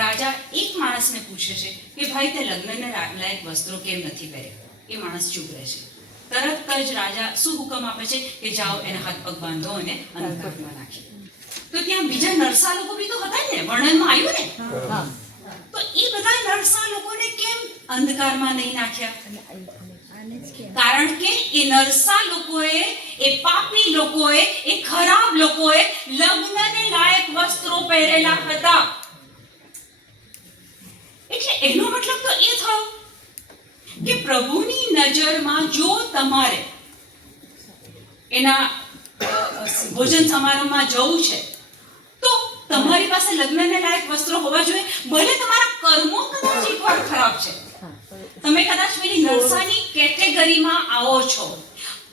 રાજા એક માણસને પૂછે છે કે ભાઈ તે લગ્નને લાયક વસ્ત્રો કેમ નથી પહેર્યા. એ માણસ ચૂપ રહે છે. તરત જ રાજા શું હુકમ આપે છે કે જાઓ એના હાથ પગ બાંધો અને અંધકારમાં નાખી. તો ત્યાં બીજા નરસા લોકો બી તો હતા ને, વર્ણનમાં આવ્યું ને. તો એ બધા નરસા લોકોને કેમ અંધકારમાં નહીં નાખ્યા? કારણ કે એ નરસા લોકોએ, એ પાપી લોકોએ, એ ખરાબ લોકોએ લગ્નને લાયક વસ્ત્રો પહેરેલા હતા. એટલે એનો મતલબ તો એ થયો કે પ્રભુની નજરમાં જો તમારે એના ભોજન સમારંભમાં જવું છે તો તમારી પાસે લગ્નને લાયક વસ્ત્રો હોવા જોઈએ. ભલે તમારા કર્મો કદાચ એકવાર ખરાબ છે, તમે કદાચ પેલી નરસાની કેટેગરીમાં આવો છો,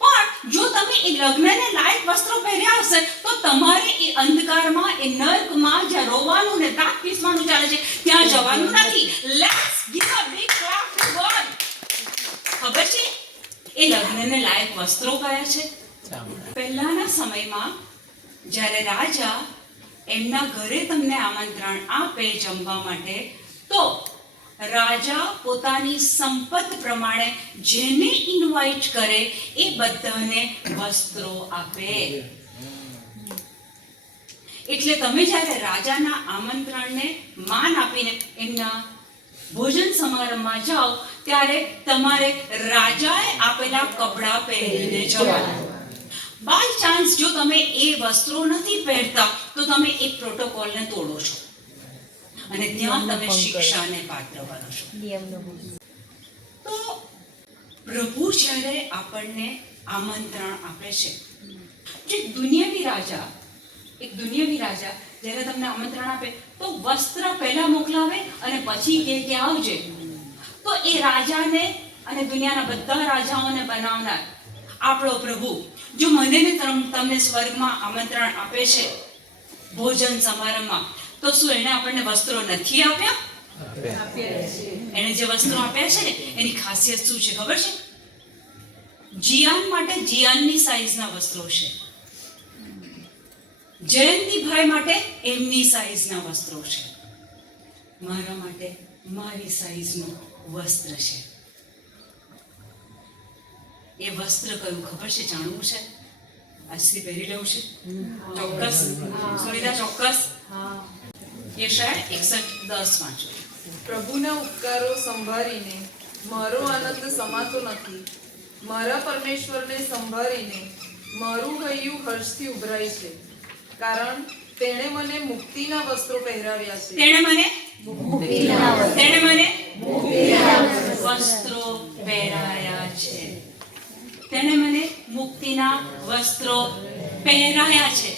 પણ જો તમે એ લગ્નને લાયક વસ્ત્રો પહેર્યા હશે તો તમારે એ અંધકારમાં, એ નર્કમાં જ્યાં રોવાનું ને દાંત પીસવાનું ચાલે છે ત્યાં જવાનું નથી. Let's give a big clap two God. ખબર છે એ લગ્નને લાયક વસ્ત્રો કયા છે? પહેલાના સમયમાં જ્યારે રાજા એમના ઘરે તમને આમંત્રણ આપે જમવા માટે, તો રાજા પોતાની સંપત પ્રમાણે જેને ઇન્વાઇટ કરે એ બધાને વસ્ત્રો આપે. એટલે તમે જ્યારે રાજાના આમંત્રણને માન આપીને એમના ભોજન સમારંભમાં જાઓ ત્યારે તમારે રાજાએ આપેલા કપડાં પહેરીને જવાનું. બાય ચાન્સ જો તમે એ વસ્ત્રો નથી પહેરતા તો તમે એ પ્રોટોકોલને તોડો છો અને ત્યાં તમે શિક્ષાને પાત્ર બનો છો. તો પ્રભુ જ્યારે આપણને આમંત્રણ આપે છે, એક દુનિયાવી રાજા જ્યારે તમને આમંત્રણ આપે તો વસ્ત્ર પહેલા મોકલાવે અને પછી કહે કે આવજે. તો એ રાજાને અને દુનિયાના બધા રાજાઓને બનાવનાર આપણો પ્રભુ જો મને ને તમને સ્વર્ગમાં આમંત્રણ આપે છે ભોજન સમારંભમાં, તો શું એને આપણને વસ્ત્રો નથી આપ્યા? એને જે વસ્ત્રો આપ્યા છે ને એની ખાસિયત શું છે ખબર છે? જીયાન માટે જીયાનની સાઈઝના વસ્ત્રો છે, જયંતીભાઈ માટે એમની સાઈઝના વસ્ત્રો છે, મારા માટે મારી સાઈઝનું વસ્ત્ર છે. એ વસ્ત્ર કયું ખબર છે? જાણવું છે? આજથી પહેરી લેવું છે? ચોક્કસ સુનિતા, ચોક્કસ. યશાયા 61:10 વાંચો. પ્રભુના ઉપકારો સંભાળીને મારો આનંદ સમાતો નથી. મારા પરમેશ્વરને સંભાળીને મારું હૈયું હર્ષથી ઉભરાય છે, કારણ તેણે મને મુક્તિના વસ્ત્રો પહેરાવ્યા છે. તેણે મને વસ્ત્રો પહેરાયા છે. તેણે મને મુક્તિના વસ્ત્રો પહેરાયા છે,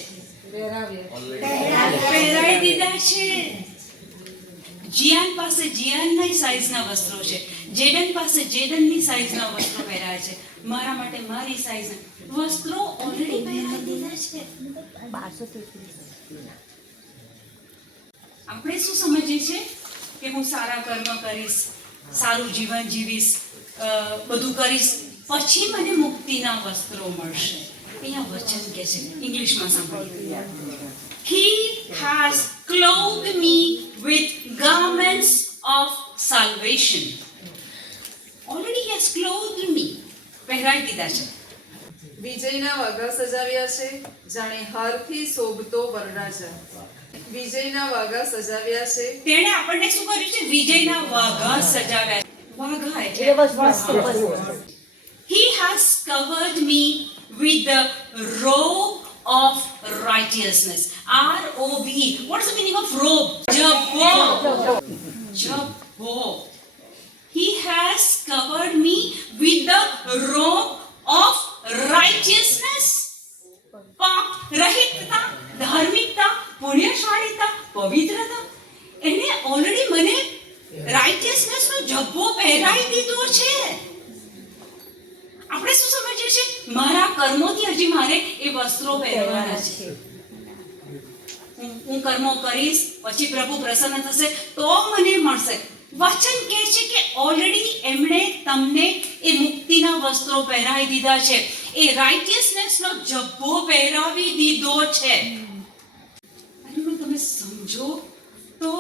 પહેરાવી દીધા છે. જીયાન પાસે જીયાનની સાઈઝના વસ્ત્રો છે, જેડન પાસે જેડનની સાઈઝના વસ્ત્રો પહેરાયા છે. મારા માટે મારી સાઈઝના વસ્ત્રો ઓલરેડી પહેરાવી દીધા છે. આપણે શું સમજીએ છીએ કે હું સારા કર્મ કરીશ, સારું જીવન જીવીશ, બધું કરીશ, પછી મને મુક્તિના વસ્ત્રો મળશે. અહીંયા વચન કહે છે, ઇંગ્લિશમાં સાંભળીએ. He has clothed me with garments of salvation. Already he has clothed me. પહેરાવી દીધા છે. વિજયના વાઘા સજાવ્યા છે, જાણે હારથી શોભતો વરરાજા. વિજયના વાઘા સજાવ્યા છે. તેણે આપણને શું કર્યું છે? વિજયના વાઘા સજાવ્યા. વાઘા એટલે He has covered me with the robe of righteousness. R-O-B. What is the meaning of robe? Jabbo. He has covered me with the robe of righteousness. પાપ રહિતતા, ધાર્મિકતા, પુણ્યશાળીતા, પવિત્રતા. એને ઓલરેડી મને રાઇટિયસનેસ નો જબ્બો પહેરાવી દીધો છે. આપણે શું સમજીએ છીએ? મારા કર્મોથી હજી મારે એ વસ્ત્રો પહેરવાના છે. હું કર્મો કરીશ, પછી પ્રભુ પ્રસન્ન થશે તો મને મળશે. વચન કહે છે કે ઓલરેડી એમણે તમને એ મુક્તિના વસ્ત્રો પહેરાવી દીધા છે. એ રાઇટિયસનેસનો જબ્બો પહેરાવી દીધો છે. અને તમે સમજો તો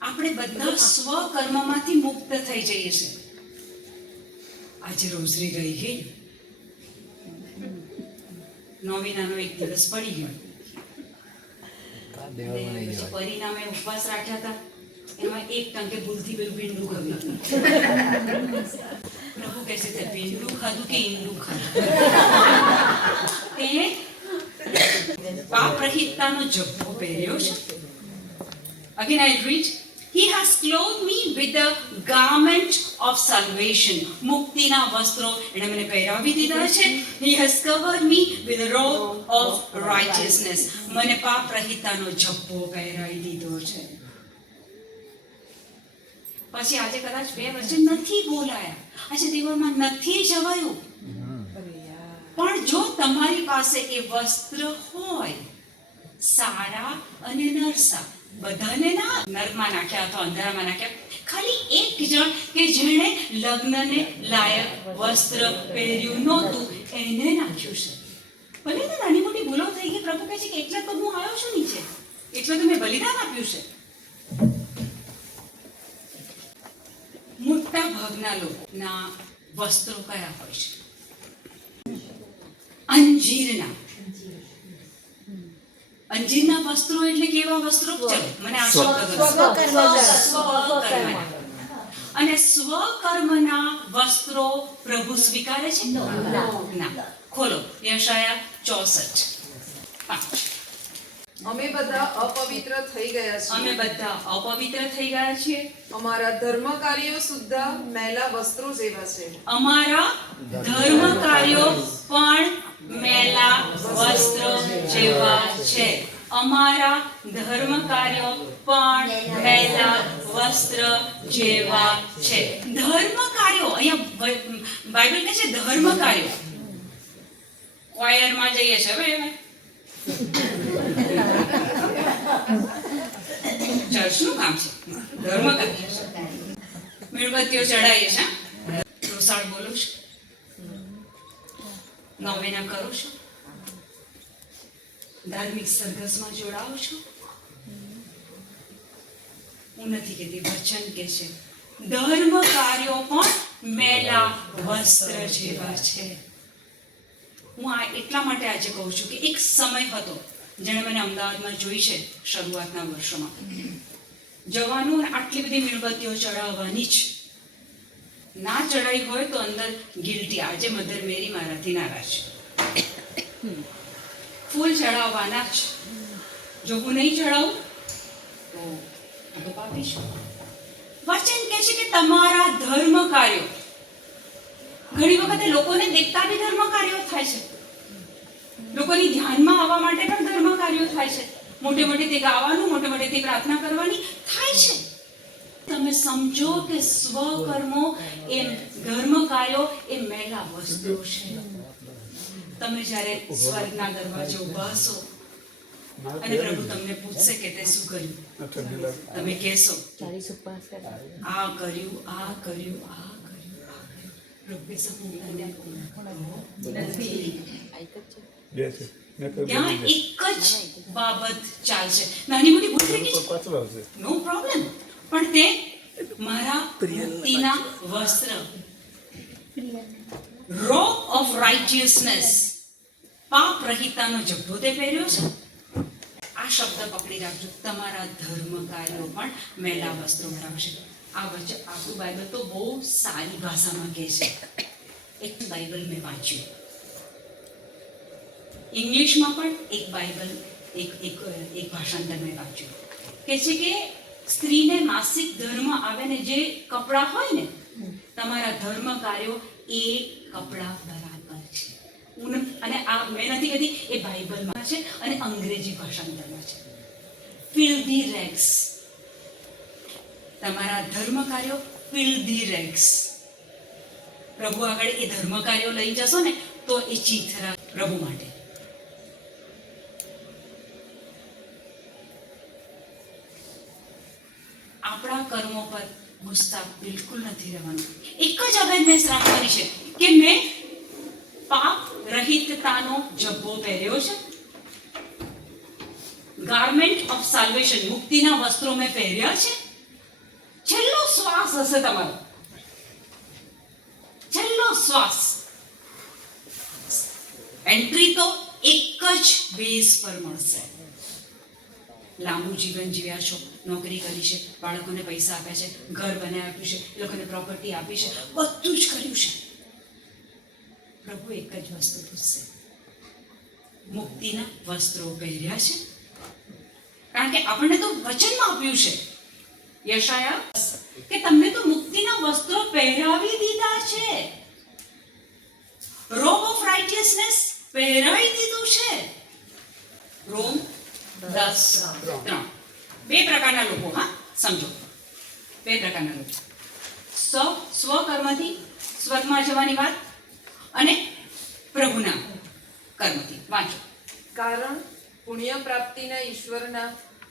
આપણે બધા સ્વકર્મમાંથી મુક્ત થઈ જઈએ છીએ. આજે રોઝરી રહી ગઈ, નોવેનાનો એક દિવસ પડી ગયો, અને પછી પરિણામે ઉપવાસ રાખ્યા હતા, એમાં એક ટંકે ભૂલથી પેલું ભીંડું ખાધું. પ્રભુ કહે છે તે ભીંડું ખાધું કે ઈંડું ખાધું? તે પાપ રહિતતાનો જબ્બો પહેર્યો છે. Again I read, He has clothed me with the garment of salvation. મુક્તિના વસ્ત્રો એણે મને પહેરાવી દીધા છે. He has covered me with the robe of righteousness. મને પાપ રહિતતાનો જબ્બો પહેરાવી દીધો છે. પછી આજે કદાચ 2 વર્ષે નથી બોલાયા, આજે દેવળમાં નથી જવાયું, પણ જો તમારી પાસે એ વસ્ત્ર હોય, સારા અને નરસા, બધાને ના નર્કમાં નાખ્યા અથવા અંધારામાં નાખ્યા, ખાલી એક જણ કે જેણે લગ્નને લાયક વસ્ત્ર પહેર્યું નહોતું એને નાખ્યું છે. ભલે ને નાની મોટી ભૂલો થઈ ગઈ, પ્રભુ કહે છે કે એટલે તો હું આવ્યો છું નીચે, એટલે તો મેં બલિદાન આપ્યું છે. મોટા ભાગના લોકોના વસ્ત્રો કયા હોય છે? અંજીરના વસ્ત્રો એટલે કેવા વસ્ત્રો? ચલો મને આ સ્વકર્મના. અને સ્વકર્મના વસ્ત્રો પ્રભુ સ્વીકારે છે? ના. ખોલો યશાયા 64:5. અમે બધા અપવિત્ર થઈ ગયા છીએ. અમે બધા અપવિત્ર થઈ ગયા છીએ. અમારા ધર્મ કાર્યો સુદ્ધા મેલા વસ્ત્રો જેવા છે. અમારા ધર્મ કાર્યો પણ મેલા વસ્ત્ર જેવા છે. અમારા ધર્મ કાર્યો પણ મેલા વસ્ત્ર જેવા છે. ધર્મ કાર્યો, અહીંયા બાઇબલ કહે છે ધર્મ કાર્યો. કોયરમાં જઈએ છે હવે ચર્ચનું કામ છે, ધર્મ કાર્ય છે. મીણબત્તીઓ ચડાવીએ છે, રોસાળ બોલો છો, નોવેના કરો છો, ધાર્મિક સરઘસમાં જોડાઓ છો. હું નથી કહેતી, વચન કે છે ધર્મ કાર્યો પણ મેલા વસ્ત્ર જેવા છે. હું આ એટલા માટે આજે કહું છું કે એક સમય હતો જેણે મને અમદાવાદમાં જોઈ છે શરૂઆતના વર્ષોમાં. જવાનું અને આટલી બધી મીણબત્તીઓ ચડાવવાની જ, ના ચડાવી હોય તો અંદર ગિલ્ટી. આજે મધર મેરી મારાથી નારાજ, ફૂલ ચડાવવાના જ. જો હું નહીં ચડાવું તો પાપી છું. વચન કહે છે કે તમારા ધર્મ કાર્યો, ઘણી વખતે લોકોને દેખતા બી ધર્મ કાર્યો થાય છે, લોકોની ધ્યાનમાં આવવા માટે પણ ધર્મ કાર્યો થાય છે, મોટે મોટેથી ગાવાનું, મોટે મોટેથી પ્રાર્થના કરવાની થાય છે. તમે સમજો કે સ્વકર્મો એ ધર્મ કાર્યો એ મેલા વસ્તુ છે. તમે જ્યારે સ્વર્ગના દરવાજે ઊભા હશો અને પ્રભુ તમને પૂછશે કે તે શું કર્યું, તમે કહેશો આ કર્યું, આ કર્યું, આ ત્યાં એક જ બાબત ચાલશે. નાની મોટી ભૂલ થઈ ગઈ, નો પ્રોબ્લેમ, પણ તે મારા મુક્તિના વસ્ત્ર, રોબ ઓફ રાઇટિયસનેસ, પાપ રહિતતાનો જબ્બો તે પહેર્યો છે. આ શબ્દ પકડી રાખજો, તમારા ધર્મ કાર્યો પણ મેલા વસ્ત્રો ધરાવશે. આ વચ્ચે આખું બાઇબલ તો બહુ સારી ભાષામાં કહે છે. એક બાઇબલ મેં વાંચ્યું, ઇંગ્લિશમાં પણ એક બાઇબલ, એક ભાષાંતર મેં વાંચ્યું. કહે છે કે સ્ત્રીને માસિક ધર્મ આવે ને જે કપડાં હોય ને, તમારા ધર્મ કાર્યો એ કપડાં બરાબર છે. અને આ મેં નથી કહેતી, એ બાઇબલમાં છે અને અંગ્રેજી ભાષાંતરમાં છે. ફિલ્ધી રેગ્સ, તમારા ધર્મ કાર્યો ફિલ્ધી રેગ્સ. પ્રભુ આગળ એ ધર્મ કાર્યો લઈ જશો ને તો એ ચીથરા પ્રભુ માટે. આપણા કર્મો પર ગુસ્સા બિલકુલ નથી રહેવાનું. એક જ અવેરનેસ રાખવાની છે કે મેં પાપ રહિત રહિતતાનો જબ્બો પહેર્યો છે, ગાર્મેન્ટ ઓફ સાલ્વેશન, મુક્તિના વસ્ત્રો મેં પહેર્યા છે. છેલ્લો શ્વાસ હશે તમારો, છેલ્લો શ્વાસ. એન્ટ્રી તો એક જ બેઝ પર મળશે. લાંબુ જીવન જીવ્યા છો, નોકરી કરી છે, બાળકોને પૈસા આપ્યા છે, ઘર બનાવી આપ્યું છે, એ લોકોને પ્રોપર્ટી આપી છે, બધું જ કર્યું છે. પ્રભુ એક જ વસ્તુ પૂછશે, મુક્તિના વસ્ત્રો પહેર્યા છે? કારણ કે આપણને તો વચનમાં આપ્યું છે યશાયા કે તમને તો મુક્તિના વસ્ત્રો પહેરાવી દીધા છે, રોબ ઓફ રાઇટિયસનેસ પહેરાવી દીધું છે. રોમ 10:3. બે પ્રકારના લોકો, હા સમજો, બે પ્રકારના લોકો. સ્વકર્મથી સ્વર્ગમાં જવાની વાત અને પ્રભુના કર્મથી. વાંચો. કારણ પુણ્ય પ્રાપ્તિના ઈશ્વરના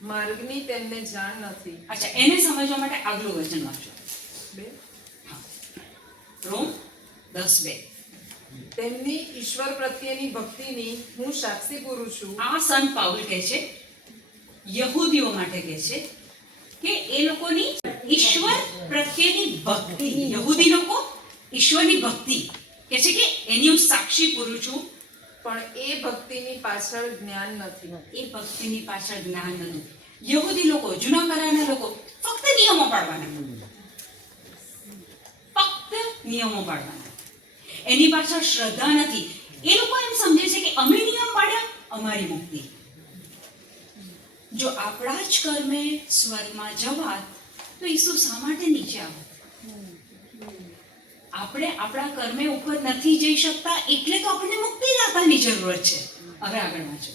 માર્ગની તેમને જાણ નથી. અચ્છા, એને સમજવા માટે આગલું વચન વાંચો. 2. રોમ 10:2. તેમની ઈશ્વર પ્રત્યેની ભક્તિની હું સાક્ષી પૂરું છું. આ સંત પાઉલ કહે છે, યહૂદીઓ માટે કહે છે કે એ લોકોની ઈશ્વર પ્રત્યેની ભક્તિ, યહૂદી લોકો ઈશ્વરની ભક્તિ કહે છે કે એની હું સાક્ષી પૂરું છું. પણ એ ભક્તિની પાછળ જ્ઞાન નથી. એ ભક્તિની પાછળ જ્ઞાન નહોતું. યહૂદી લોકો, જૂના કરારના લોકો ફક્ત નિયમો પાડવાના, ફક્ત નિયમો પાડવાના, એની પાછળ શ્રદ્ધા નથી. એ લોકો એમ સમજે છે કે અમે નિયમ પાડ્યા, અમારી મુક્તિ. જો આપણા જ કર્મે સ્વર્ગમાં જવાત તો ઈસુ શા માટે નીચે આવત? આપણે આપણા કર્મે ઉપર નથી જઈ શકતા, એટલે તો આપણને મુક્તિદાતાની જરૂરત છે. હવે આગળ વાંચો.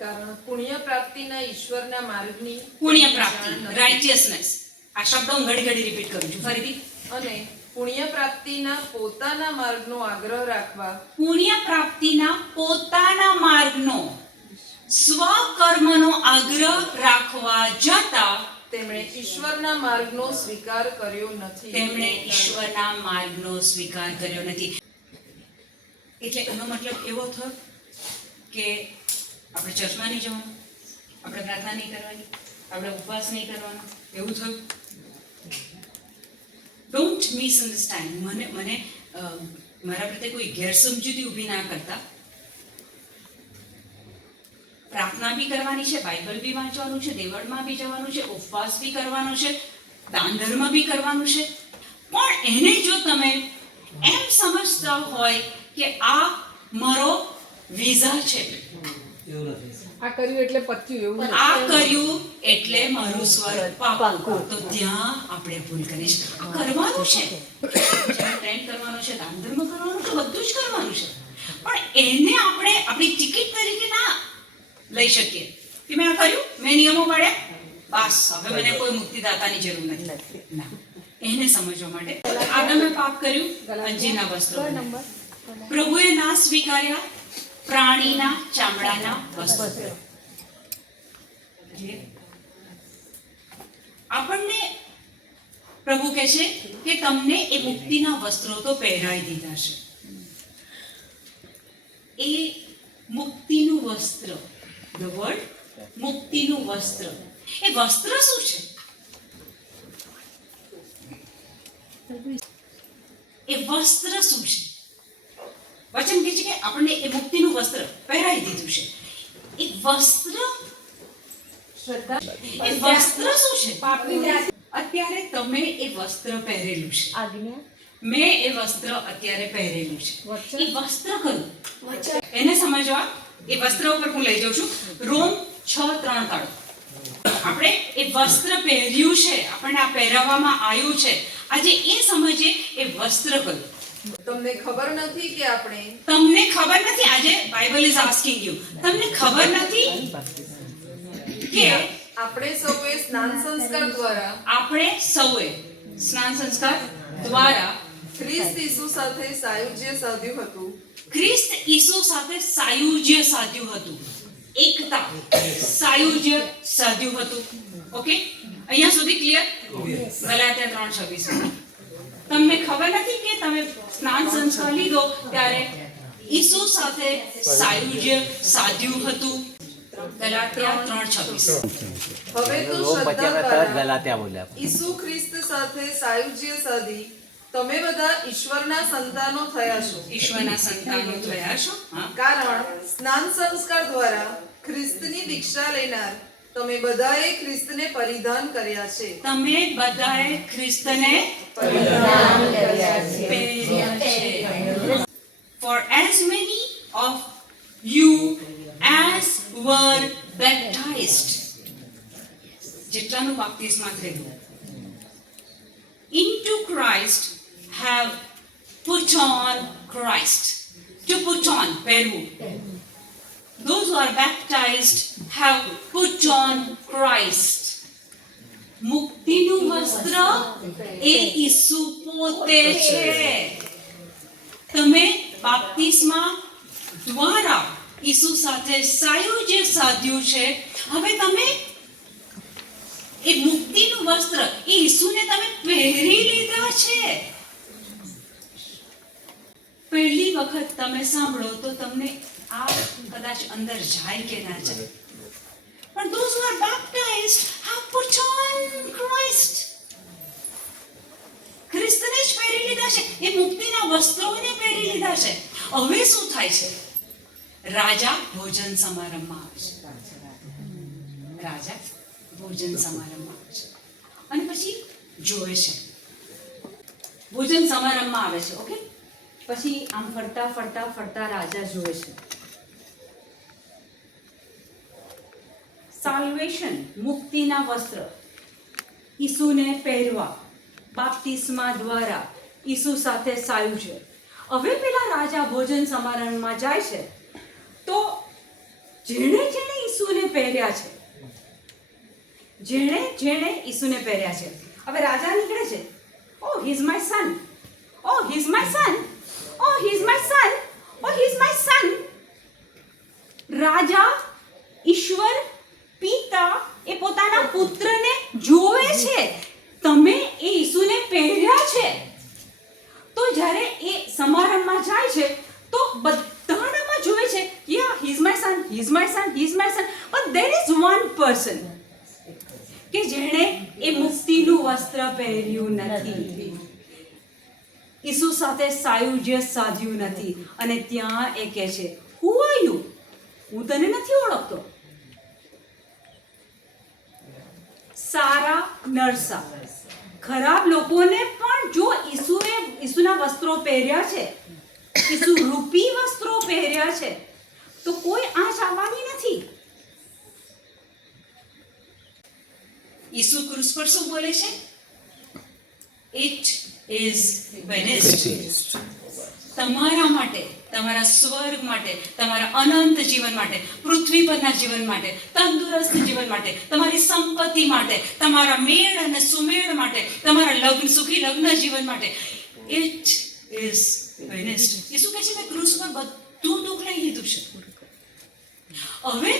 કારણ પુણ્ય પ્રાપ્તિના ઈશ્વરના માર્ગની પુણ્ય પ્રાપ્તિ, રાઇટિયસનેસ. આ શબ્દ હું ઘડી ઘડી રિપીટ કરું છું ફરીથી. અને પુણ્ય પ્રાપ્તિના પોતાના માર્ગનો આગ્રહ રાખવા, પુણ્ય પ્રાપ્તિના પોતાના માર્ગનો, સ્વકર્મનો આગ્રહ રાખવા જતા તેમણે ઈશ્વરના માર્ગનો સ્વીકાર કર્યો નથી. તેમણે ઈશ્વરના માર્ગનો સ્વીકાર કર્યો નથી. એટલે એનો મતલબ એવો થયો કે આપણે ચર્ચમાં નહીં જવાનું, આપણે પ્રાર્થના નહીં કરવાની, આપણે ઉપવાસ નહીં કરવાનો, એવું થયું? Don't misunderstand. મને મારા પ્રત્યે કોઈ ગેરસમજૂતી ઊભી ના કરતા. પ્રાર્થના બી કરવાની છે, બાઇબલ બી વાંચવાનું છે, દેવળમાં બી જવાનું છે, ઉપવાસ બી કરવાનો છે, દાન ધર્મ બી કરવાનું છે. પણ એને જો તમે એમ સમજતા હોય કે આ મારો વિઝા છે, આ કર્યું એટલે પત્યું, એવું આ કર્યું એટલે મારું સ્વર્ગ પાકું, તો ત્યાં આપણે ભૂલ કરી છે. આ કરવાનું છે, ટ્રેન કરવાનો છે, દાન ધર્મ કરવાનું છે, બધું જ કરવાનું છે. પણ એને આપણે આપણી ટિકિટ તરીકે ના લઈ શકીએ કે મેં આ કર્યું, મેં નિયમો પાડ્યા, બસ હવે મને કોઈ મુક્તિદાતાની જરૂર નથી. ના, એને સમજવા માટે આદમે પાપ કર્યું, અંજીના વસ્ત્રો, પ્રભુએ ના સ્વીકાર્યા, પ્રાણીના ચામડાના વસ્ત્રો. આપણને પ્રભુ કહે છે કે તમને એ મુક્તિના વસ્ત્રો તો પહેરાવી દીધા છે. એ મુક્તિનું વસ્ત્ર, ધ વર્ડ મુક્તિનું વસ્ત્ર, એ વસ્ત્ર શું છે? એ વસ્ત્ર શું છે? વચન કહે છે કે આપણને એ મુક્તિનું વસ્ત્ર પહેરાવી દીધું છે. એ વસ્ત્ર, એ વસ્ત્ર શું છે? અત્યારે તમે એ વસ્ત્ર પહેરેલું છે, મેં એ વસ્ત્ર અત્યારે પહેરેલું છે. એ વસ્ત્ર કયું? એને સમજવા એ વસ્ત્ર ઉપર હું લઈ જાઉં છું. રોમ 6:3 કાઢો. આપણે એ વસ્ત્ર પહેર્યું છે, આપણને આ પહેરાવવામાં આવ્યું છે. આજે એ સમજીએ એ વસ્ત્ર કયું. તમને ખબર નથી કે આપણે, તમને ખબર નથી, આજે બાઇબલ ઇઝ આસ્કિંગ યુ, તમને ખબર નથી કે આપણે સૌએ સ્નાન સંસ્કાર દ્વારા, આપણે સૌએ સ્નાન સંસ્કાર દ્વારા ખ્રિસ્ત ઈસુ સાથે સાયુજ્ય સાધ્યું હતું. ખ્રિસ્ત ઈસુ સાથે સાયુજ્ય સાધ્યું હતું. એકતા, સાયુજ્ય સાધ્યું હતું. ઓકે, અહીંયા સુધી ક્લિયર? ગલાત્યા 3:26. તમને ખબર નથી કે તમે સ્નાન સંસ્કાર લીધો ત્યારે ઈસુ સાથે સાયુજ્ય સાધ્યું હતું. ગલાત્યા 3:26. હવે તો રોમ શ્રદ્ધા બચ્યા તરત દ્વારા ગલાત્યા બોલ્યા. ઈસુ ખ્રિસ્ત સાથે સાયુજ્ય સાધી તમે બધા ઈશ્વરના સંતાનો થયા છો, ઈશ્વરના સંતાનો થયા છો. હા. કારણ સ્નાન સંસ્કાર દ્વારા ખ્રિસ્તની દીક્ષા લેનાર તમે બધાએ ખ્રિસ્તને પરિધાન કર્યા છે. તમે બધાએ ખ્રિસ્તને પહેર્યા છે. For as many of you as were baptized, જેટલાનું બાપ્તિસ્મા થયેલું, into Christ have put on Christ. To put on, પહેરવું. Those who are baptized have put on Christ. મુક્તિનું વસ્ત્ર એ ઈસુ પોતે છે. તમે બાપ્તિસ્મા દ્વારા ઈસુ સાથે સાયુજ્ય સાધ્યું છે. હવે તમે એ મુક્તિનું વસ્ત્ર એ ઈસુને તમે પહેરી લીધા છે. પહેલી વખત તમે સાંભળો તો તમને આ કદાચ અંદર જાય કે ના જાય, પણ those who are baptized have put on Christ. ખ્રિસ્તને જ પહેરી લીધા છે. એ મુક્તિના વસ્ત્રોને પહેરી લીધા છે. હવે શું થાય છે? રાજા ભોજન સમારંભમાં આવે છે. રાજા ભોજન સમારંભમાં આવે છે અને પછી જોવે છે. ભોજન સમારંભમાં આવે છે. ઓકે, પછી આમ ફરતા ફરતા ફરતા રાજા જોવે છે. સાલ્વેશન, મુક્તિના વસ્ત્ર ઈસુને પહેરવા બાપ્તિસ્મા દ્વારા ઈસુ સાથે સાયુજ્ય. હવે પેલા રાજા ભોજન સમારંભમાં જાય છે તો જેણે જેણે ઈસુને પહેર્યા છે, જેણે જેણે ઈસુને પહેર્યા છે, હવે રાજા નીકળે છે. O he is my son, O he is my son, O he is my son, O he is my son. રાજા ઈશ્વર પિતા એ પોતાના પુત્રને જોવે છે. તમે એ ઈસુને પહેર્યા છે. તો જ્યારે એ સમારંભમાં જાય છે તો બધાનામાં જોવે છે, yeah he is my son, he is my son, he is my son. But there is one person કે જેણે એ મુક્તિનું વસ્ત્ર પહેર્યું નથી, ઈસુ સાથે સાયુજ્ય સાધ્યું નથી. અને ત્યાં એ કહે છે, હુ આર યુ? હું તને નથી ઓળખતો. સારા નરસા, ખરાબ લોકોને પણ જો ઈસુના વસ્ત્રો પહેર્યા છે, ઈસુ રૂપી વસ્ત્રો પહેર્યા છે, તો કોઈ આંચ આવવાની નથી. ઈસુ ક્રુસ પર શું બોલે છે? It is finished. તમારા માટે, તમારા સ્વર્ગ માટે, તમારા અનંત જીવન માટે, પૃથ્વી પરના જીવન માટે, તંદુરસ્ત જીવન માટે, તમારી સંપત્તિ માટે, તમારા મેળ અને સુમેળ માટે, તમારા સુખી લગ્ન જીવન માટે, ઇટ ઇઝ ફિનિશ્ડ. ઈસુ કહે છે મેં ક્રુસ પર બધું દુઃખ લઈ લીધું છે. હવે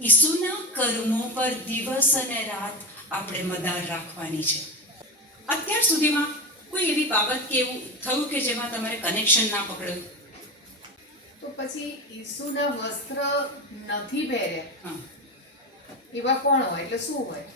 ઈસુના કર્મો પર દિવસ અને રાત આપણે મદાર રાખવાની છે. અત્યાર સુધીમાં કોઈ એવી બાબત કે એવું થયું કે જેમાં તમારે કનેક્શન ના પકડ્યું? તો પછી ઈસુના વસ્ત્ર નથી પહેર્યા હા. એવા કોણ હોય? એટલે શું હોય?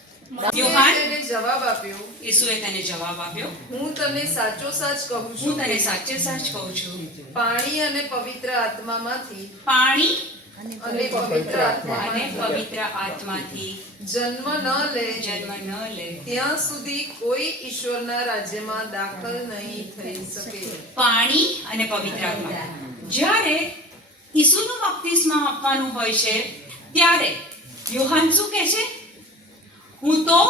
યોહાન, તેને જવાબ આપ્યો, ઈસુએ તેને જવાબ આપ્યો, હું તને સાચો સાચ કહું હું છું તને કે સાચે સાચ કહું છું, પાણી અને પવિત્ર આત્મામાંથી પાણી અને પવિત્ર અને આત્મામાંથી પવિત્ર આત્માથી જન્મ ન લે જન્મ ન લે ત્યાં સુધી કોઈ ઈશ્વરના રાજ્યમાં દાખલ નહીં થઈ શકે. પાણી અને પવિત્ર આત્મા. જ્યારે ઈસુનું બાપ્તિસ્મા આપવાનું હોય છે ત્યારે યોહાન શું કહે છે? હું તો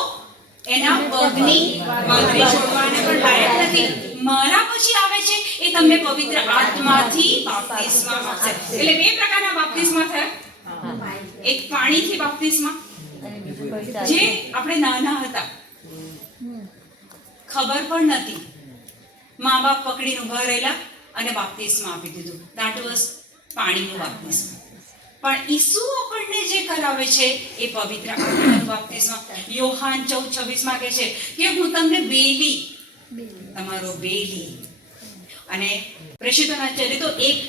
એના પગની પાઘડી છોડવાને પણ લાયક નથી, મારા પછી આવે છે એ તમને પવિત્ર આત્માથી બાપ્તિસ્મા આપશે. એટલે બે પ્રકારના બાપ્તિસ્મા થયા. એક પાણીથી બાપ્તિસ્મા, જે આપણે નાના હતા ખબર પણ નથી, મા બાપ પકડીને ઉભા રહેલા અને બાપ્તિસ્મા આપી દીધું. that was પાણીનું બાપ્તિસ્મા. પણ ઈસુ આપણને જે કરાવે છે એ પવિત્ર આત્માનું બાપ્તિસ્મા. યોહાન 14:26 કહે છે કે હું તમને બેલી, તમારો બેલી અને પ્રેષિતોના ચરિત્રો 1,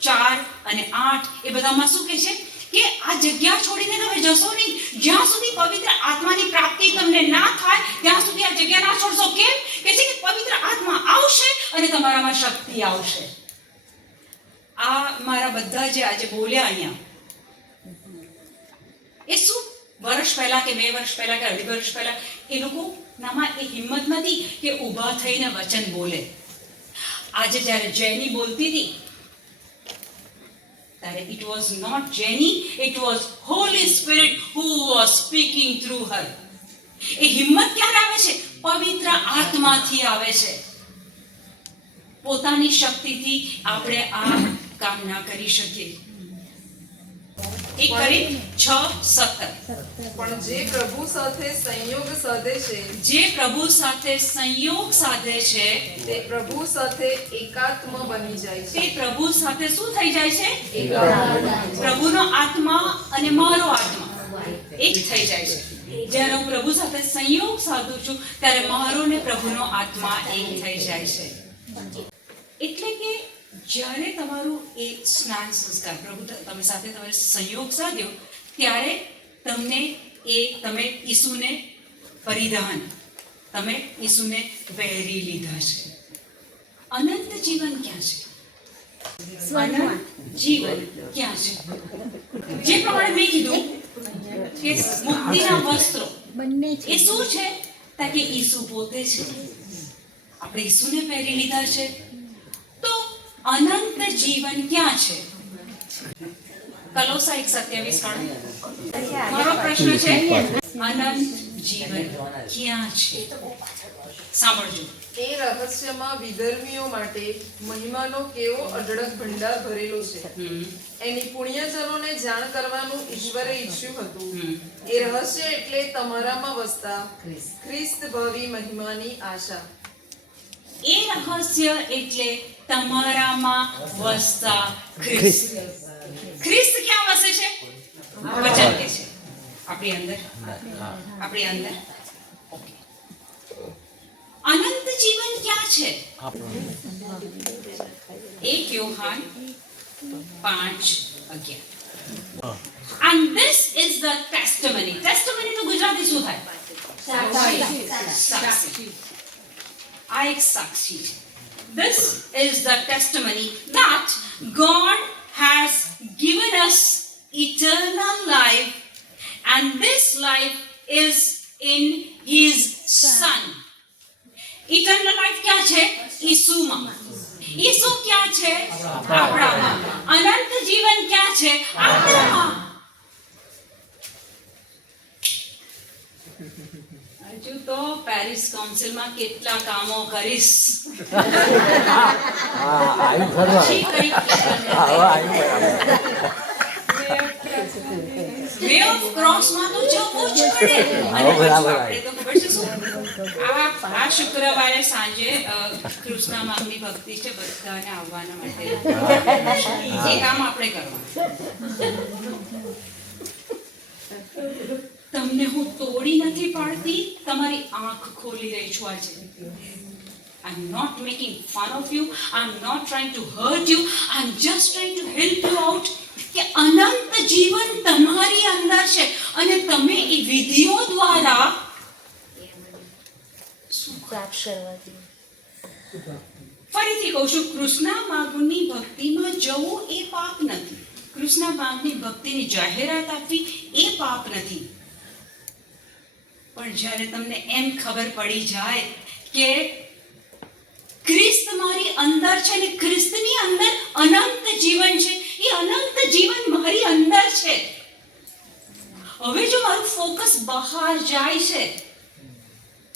4 અને 8 એ બધામાં શું કહે છે કે આ જગ્યા છોડીને તમે જશો નહીં. જ્યાં સુધી પવિત્ર આત્માની પ્રાપ્તિ તમને ના થાય ત્યાં સુધી આ જગ્યા ના છોડશો. કેમ? કે છે કે પવિત્ર આત્મા આવશે અને તમારામાં શક્તિ આવશે. આ મારા બધા જે આજે બોલ્યા અહીંયા, એ શું વર્ષ પહેલા કે 2 વર્ષ પહેલા કે 2.5 વર્ષ પહેલા એ લોકોનામાં એ હિંમત નથી કે ઊભા થઈને વચન બોલે. આજે જ્યારે જેની બોલતી હતી ત્યારે it was not Jenny, it was Holy Spirit who was speaking through her. એ હિંમત ક્યારે આવે છે? પવિત્ર આત્માથી આવે છે. પોતાની શક્તિથી આપણે આ કામ ના કરી શકીએ. 1 Corinth 6:17. પણ જે પ્રભુ સાથે સંયોગ સાધે છે જે પ્રભુ સાથે સંયોગ સાધે છે તે પ્રભુ સાથે એકાત્મ બની જાય તે છે. પ્રભુ સાથે શું થઈ જાય છે? એકાત્મ. પ્રભુનો આત્મા અને મારો આત્મા એક થઈ જાય છે. જ્યારે હું પ્રભુ સાથે સંયોગ સાધું છું ત્યારે મારો ને પ્રભુનો આત્મા એક થઈ જાય છે. એટલે કે જ્યારે તમારું એ સ્નાન સંસ્કાર પ્રભુ તમે સાથે તમારે સંયોગ સાધ્યો ત્યારે તમે ઈસુને પરિધાન, તમે ઈસુને પહેરી લીધા છે. અનંત જીવન ક્યાં છે? અનંત જીવન ક્યાં છે? જે પ્રમાણે મેં કીધું કે મુક્તિના વસ્ત્રો એ શું છે? તાકે ઈસુ પોતે છે. આપણે ઈસુને પહેરી લીધા છે. તો અનંત જીવન ક્યાં છે? કલોસા 1:27. મારો પ્રશ્ન છે અનંત જીવન ક્યાં છે? સાંભળજો. એ રહસ્યમાં વિધર્મીઓ માટે મહિમાનો કેવો અઢળક ભંડાર ભરેલો છે. એની પુણ્યજનોને જાણ કરવાનું ઈશ્વરે ઈચ્છ્યું હતું. એ રહસ્ય એટલે તમારામાં વસતા ખ્રિસ્ત ભાવી મહિમાની આશા. એ રહસ્ય એટલે તમારામાં વસતા ખ્રિસ્ત. ખ્રિસ્ત ક્યાં વસે છે? વચન કે છે આપણી અંદર. આપણી અંદર. ઓકે. અનંત જીવન ક્યાં છે? 1 Yohan 5:11. And this is the testimony. Testimony નું ગુજરાતી શું થાય? સાક્ષી. આ એક સાક્ષી છે. This is the testimony that God has given us eternal life, and this life is in His Son. Eternal life ક્યાં છે? ઈસુમાં. ઈસુ ક્યાં છે? આપણામાં. અનંત જીવન ક્યાં છે? આપણામાં. હજુ તો પેરિસ કાઉન્સિલમાં કેટલા કામો કરીશ. પછી કંઈક વે ઓફ ક્રોસમાં તો જવું જ પડે. અને પાછું આપણે તો ખબર છે શું? આ શુક્રવારે સાંજે કૃષ્ણ મામની ભક્તિ છે, બધાને આવવાના માટે એ કામ આપણે કરવાનું. તમને હું તોડી નથી પાડતી, તમારી આંખ ખોલી રહી છું આજે. I'm not making fun of you. I'm not trying to hurt you. I'm just trying to help you out. કે અનંત જીવન તમારી અંદર છે અને તમે એ વિધિઓ દ્વારા ફરીથી કહું છું, કૃષ્ણ માર્ગની ભક્તિમાં જવું એ પાપ નથી. કૃષ્ણ માર્ગની ભક્તિની જાહેરાત આપવી એ પાપ નથી. પણ જ્યારે તમને એમ ખબર પડી જાય કે ખ્રિસ્ત મારી અંદર છે ને ખ્રિસ્તની અંદર અનંત જીવન છે, એ અનંત જીવન મારી અંદર છે. હવે જો મારું ફોકસ બહાર જાય છે,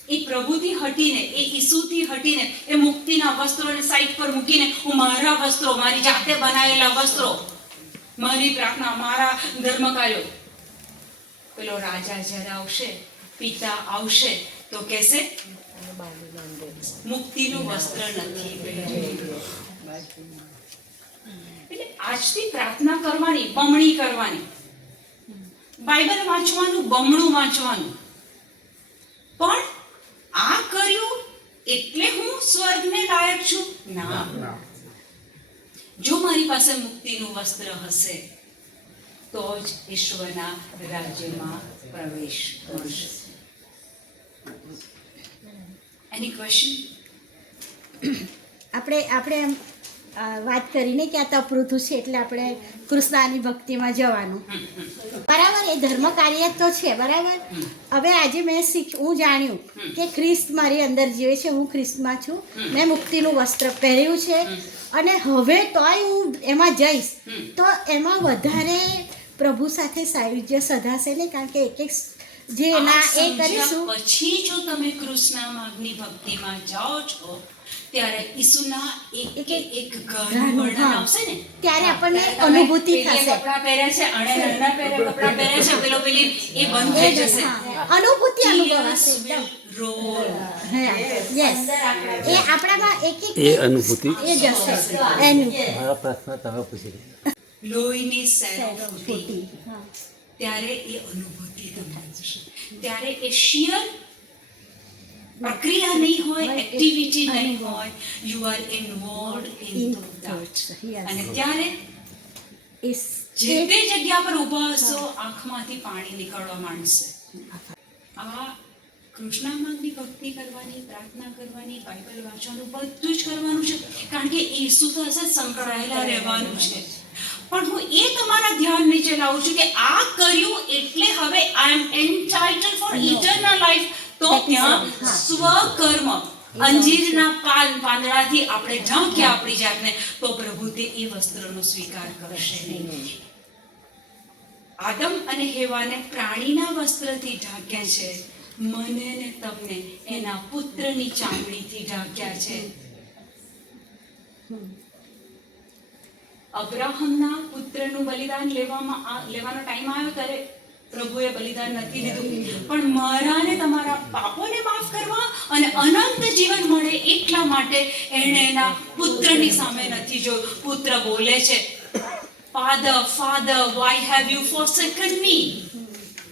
એ પ્રભુથી હટીને, એ ઈસુથી હટીને, એ મુક્તિના વસ્ત્રોને સાઈડ પર મૂકીને હું મારા વસ્ત્રો, મારી જાતે બનાવેલા વસ્ત્રો, મારી પ્રાર્થના, મારા ધર્મકાર્યો, પેલો રાજા જ્યારે આવશે, પિતા આવશે તો કહેશે મુક્તિનું વસ્ત્ર નથી પહેરેલું. એટલે આજથી પ્રાર્થના કરવાની, બમણી કરવાની, બાઇબલ વાંચવાનું, બમણું વાંચવાનું. પણ આ કર્યું એટલે હું સ્વર્ગને લાયક છું, ના. જો મારી પાસે મુક્તિનું વસ્ત્ર હશે તો જ ઈશ્વરના રાજ્યમાં પ્રવેશ મળશે. Any question? આપણે એમ વાત કરીને કે આ તપઋતુ છે એટલે આપણે કૃષ્ણની ભક્તિમાં જવાનું, બરાબર. એ ધર્મ કાર્ય તો છે, બરાબર. હવે આજે હું જાણ્યું કે ખ્રિસ્ત મારી અંદર જીવે છે, હું ખ્રિસ્તમાં છું, મેં મુક્તિનું વસ્ત્ર પહેર્યું છે, અને હવે તોય હું એમાં જઈશ તો એમાં વધારે પ્રભુ સાથે સાયુજ્ય સધાશે નહીં, કારણ કે એક જે એના એ કરીશું. પછી જો તમે કૃષ્ણ માર્ગની ભક્તિમાં જાઓ છો ત્યારે ઈસુના એક ઘરનું વર્ણન આવશે ને, ત્યારે આપણને અનુભૂતિ થશે. કપડાં પહેર્યા છે, અણે નાના કપડાં પહેર્યા છે, પેલો પેલી એ બંધ થઈ જશે. અનુભૂતિ અનુભવાશે Tears એકદમ. will roll. યસ, એ આપણામાં એક એ અનુભૂતિ એ જશે એનું મારા પ્રશ્ન તમે પૂછી લીધો. લોહીની સેલો ફૂટી ફૂટી. હા. ત્યારે એ અનુભૂતિ તમને થશે. ત્યારે એ શિયર પ્રક્રિયા નહીં હોય, એક્ટિવિટી નહીં હોય, you are involved in In that. thoughts, yes. અને ત્યારે Is જે તે જગ્યા પર ઊભા હશો આંખમાંથી પાણી નીકળવા માંડશે. આ કૃષ્ણામાંની ભક્તિ કરવાની, પ્રાર્થના કરવાની, બાઇબલ વાંચવાનું બધું જ કરવાનું છે, કારણ કે ઈસુ સાથે સંકળાયેલા રહેવાનું છે. પણ હું એ તમારા ધ્યાન નીચે લાવું છું કે આ કર્યું એટલે હવે આઈ એમ એન્ટાઇટલ ફોર ઇટર્નલ લાઈફ. તો ત્યાં સ્વકર્મ, અંજીરના પાંદડાથી આપણે ઢાંક્યા આપણી જાતને, તો પ્રભુ તે એ વસ્ત્રનો સ્વીકાર કરશે નહીં. આદમ અને હેવાને પ્રાણીના વસ્ત્રથી ઢાંક્યા છે, મને ને તમને એના પુત્રની ચામડીથી ઢાંક્યા છે. અબ્રાહમના પુત્રનું બલિદાન લેવાનો ટાઈમ આવ્યો ત્યારે પ્રભુએ બલિદાન નથી લીધું, પણ મારા ને તમારા પાપોને માફ કરવા અને અનંત જીવન મળે એટલા માટે એણે એના પુત્રની સામે નથી જોયું. પુત્ર બોલે છે, father father why have you forsaken me?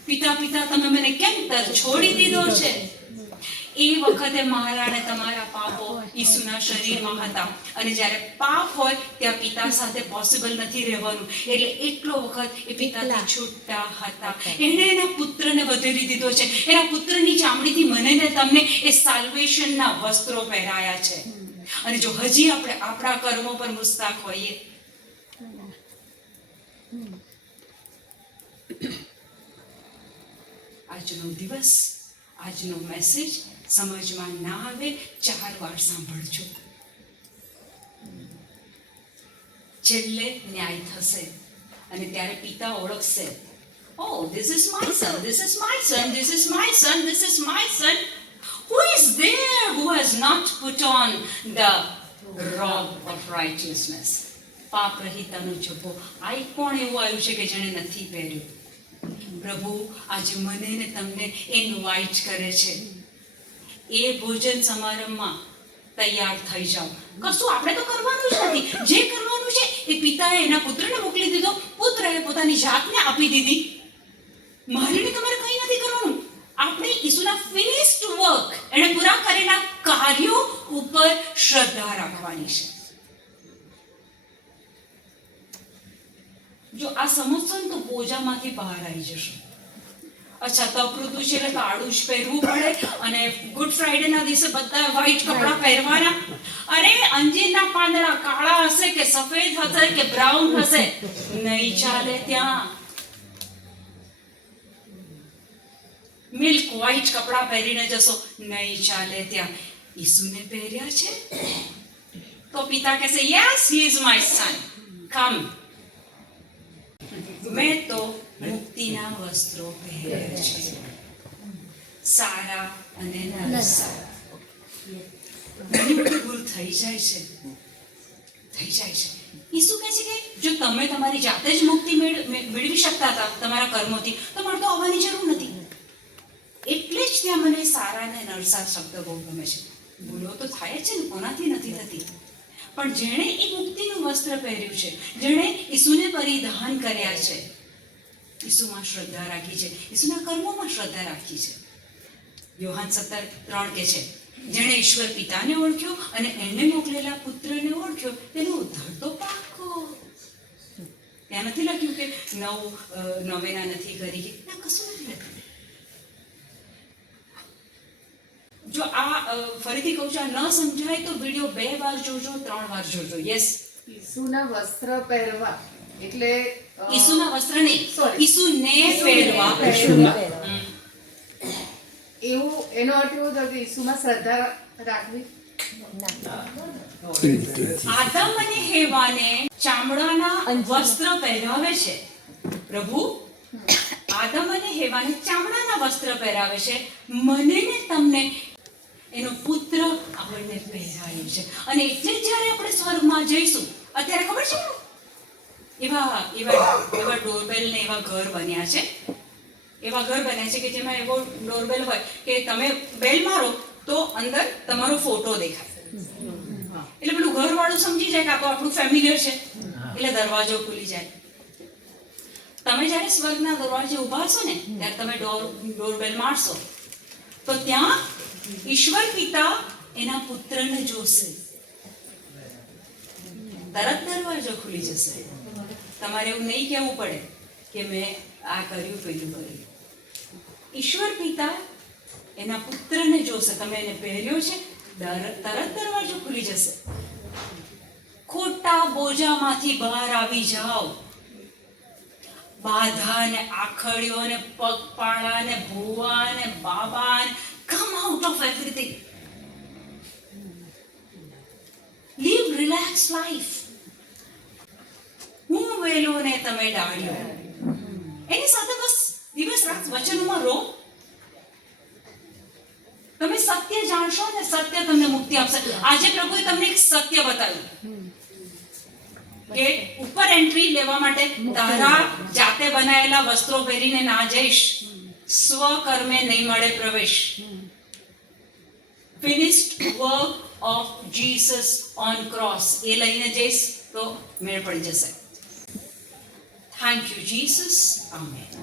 પિતા પિતા તમે મને કેમ છોડી દીધો છે? એ વખતે મારા અને તમારા પાપો ઈસુના શરીરમાં હતા, અને જ્યારે પાપ હોય ત્યાં પિતા સાથે પોસિબલ નથી રહેવાનું, એટલે એટલો વખત એ પિતાથી છૂટા હતા. એણે એના પુત્રને વધેરી દીધો છે, એના પુત્રની ચામડીથી મને ને તમને એ સાલ્વેશનના વસ્ત્રો પહેરાયા છે. અને જો હજી આપણે આપણા કર્મો પર મુસ્તાક હોઈએ, આજનો દિવસ, આજનો મેસેજ સમજમાં ના આવે 4 વાર સાંભળજો. છેલ્લે ન્યાય થશે અને ત્યારે પિતા ઓળખશે, oh, this is my son, this is my son, this is my son, this is my son. Who is there who has not put on the robe of righteousness? પાપ રહિતાનું જભો. આ કોણ એવું આવ્યું છે કે જેણે નથી પહેર્યું? પ્રભુ આજે મને ને તમને ઇન્વાઇટ કરે છે, એ ભોજન સમારંભમાં તૈયાર થઈ જાઓ. કશું આપણે તો કરવાનું જ નથી, જે કરવાનું છે એ પિતાએ એના પુત્રને મોકલી દીધો, પુત્રએ પોતાની જાતને આપી દીધી. મારે ને તમારે કંઈ નથી કરવાનું. આપણે ઈસુના ફિનિશ્ડ વર્ક, એણે પૂરા કરેલા કાર્યો ઉપર શ્રદ્ધા રાખવાની છે. જો આ સમજશો ને તો બોજામાંથી બહાર આવી જશો. અચ્છા, તપઋતુ છે એટલે કાળું જ પહેરવું પડે, અને ગુડ ફ્રાઈડે ના દિવસે બધા વ્હાઈટ કપડાં પહેરવાના. અરે, અંજીરના પાંદડા કાળા હશે કે સફેદ હશે કે બ્રાઉન હશે, નહીં ચાલે ત્યાં. મિલ્ક વ્હાઈટ કપડાં પહેરીને જશો, નહીં ચાલે ત્યાં. ઈસુને પહેર્યા છે તો પિતા કહેશે, yes, he is my son, come. મેં તો મુક્તિના વસ્ત્રો પહેર્યા છે, સારા અને નરસા. ઘણી બધી ભૂલ થઈ જાય છે. ઈસુ કહે છે કે જો તમે તમારી જાતે જ મુક્તિ મેળવી શકતા હતા તમારા કર્મોથી, તો મારે તો આવવાની જરૂર નથી. એટલે જ ત્યાં મને સારા અને નરસા શબ્દ બહુ ગમે છે. ભૂલો તો થાય છે ને, કોનાથી નથી થતી. પણ જેણે એ મુક્તિનું વસ્ત્ર પહેર્યું છે, જેણે ઈસુને પરિધાન કર્યા છે, ઈસુમાં શ્રદ્ધા રાખી છે, ઈસુના કર્મોમાં શ્રદ્ધા રાખી છે. યોહાન 17:3 કહે છે, જેણે ઈશ્વર પિતાને ઓળખ્યો અને એને મોકલેલા પુત્રને ઓળખ્યો તેનો ઉદ્ધાર તો પાક્કો. ત્યાં નથી લખ્યું કે નવેના નથી કરી કે ના, કશું નથી લખ્યું. જો આ ફરીથી કહું છું, આ ન સમજાય તો વિડીયો 2 વાર જોજો, 3 વાર જોજો. યસ, ઈસુના વસ્ત્ર પહેરવા એટલે ઈસુના વસ્ત્ર નહીં, Sorry. ઈસુને પહેરવા. હમ. એવું એનો અર્થ એવો થયો કે ઈસુમાં શ્રદ્ધા રાખવી. આદમ અને હેવાને ચામડાના વસ્ત્ર પહેરાવે છે પ્રભુ. આદમ અને હેવાને ચામડાના વસ્ત્ર પહેરાવે છે. મને ને તમને એનો પુત્ર આપણને પહેરાવ્યો છે. અને એટલે જ જ્યારે આપણે સ્વર્ગમાં જઈશું, અત્યારે ખબર છે એવા ડોરબેલ ને એવા ઘર બન્યા છે. એવા ઘર બન્યા છે કે જેમાં એવો ડોરબેલ હોય કે તમે બેલ મારો તો અંદર તમારો ફોટો દેખાય. એટલે પેલું ઘરવાળું સમજી જાય કે આ તો આપણું ફેમિલિયર છે, એટલે દરવાજો ખુલી જાય. તમે જ્યારે સ્વર્ગના દરવાજે ઊભા છો ને ત્યારે તમે ડોરબેલ મારશો તો ત્યાં ઈશ્વર પિતા એના પુત્રને જોશે. તરત દરવાજો ખુલી જશે. તમારે એવું નહીં કહેવું પડે કે મેં આ કર્યું પેલું કર્યું. ઈશ્વર પિતા એના પુત્રને જોશે. તમે એને પહેર્યો છે, તરત દરવાજો ખુલી જશે. ખોટા બોજામાંથી બહાર આવી જાઓ. બાધા ને આખડીઓ ને પગપાળા ને ભુવા ને બાબા ને come out of everything. Live relaxed life. હું વેલો ને તમે ડાળ્યો. એની સાથે બસ દિવસ રાત વચનોમાં રહો. તમે સત્ય જાણશો ને સત્ય તમને મુક્તિ આપશે. આજે પ્રભુએ તમને એક સત્ય બતાવ્યું કે ઉપર એન્ટ્રી લેવા માટે તારા જાતે બનાવેલા વસ્ત્રો પહેરીને ના જઈશ. સ્વકર્મે નહીં મળે પ્રવેશ. Finished work of Jesus on cross એ લઈને જઈશ તો મેળ પડી જશે. Thank you Jesus. આમેન.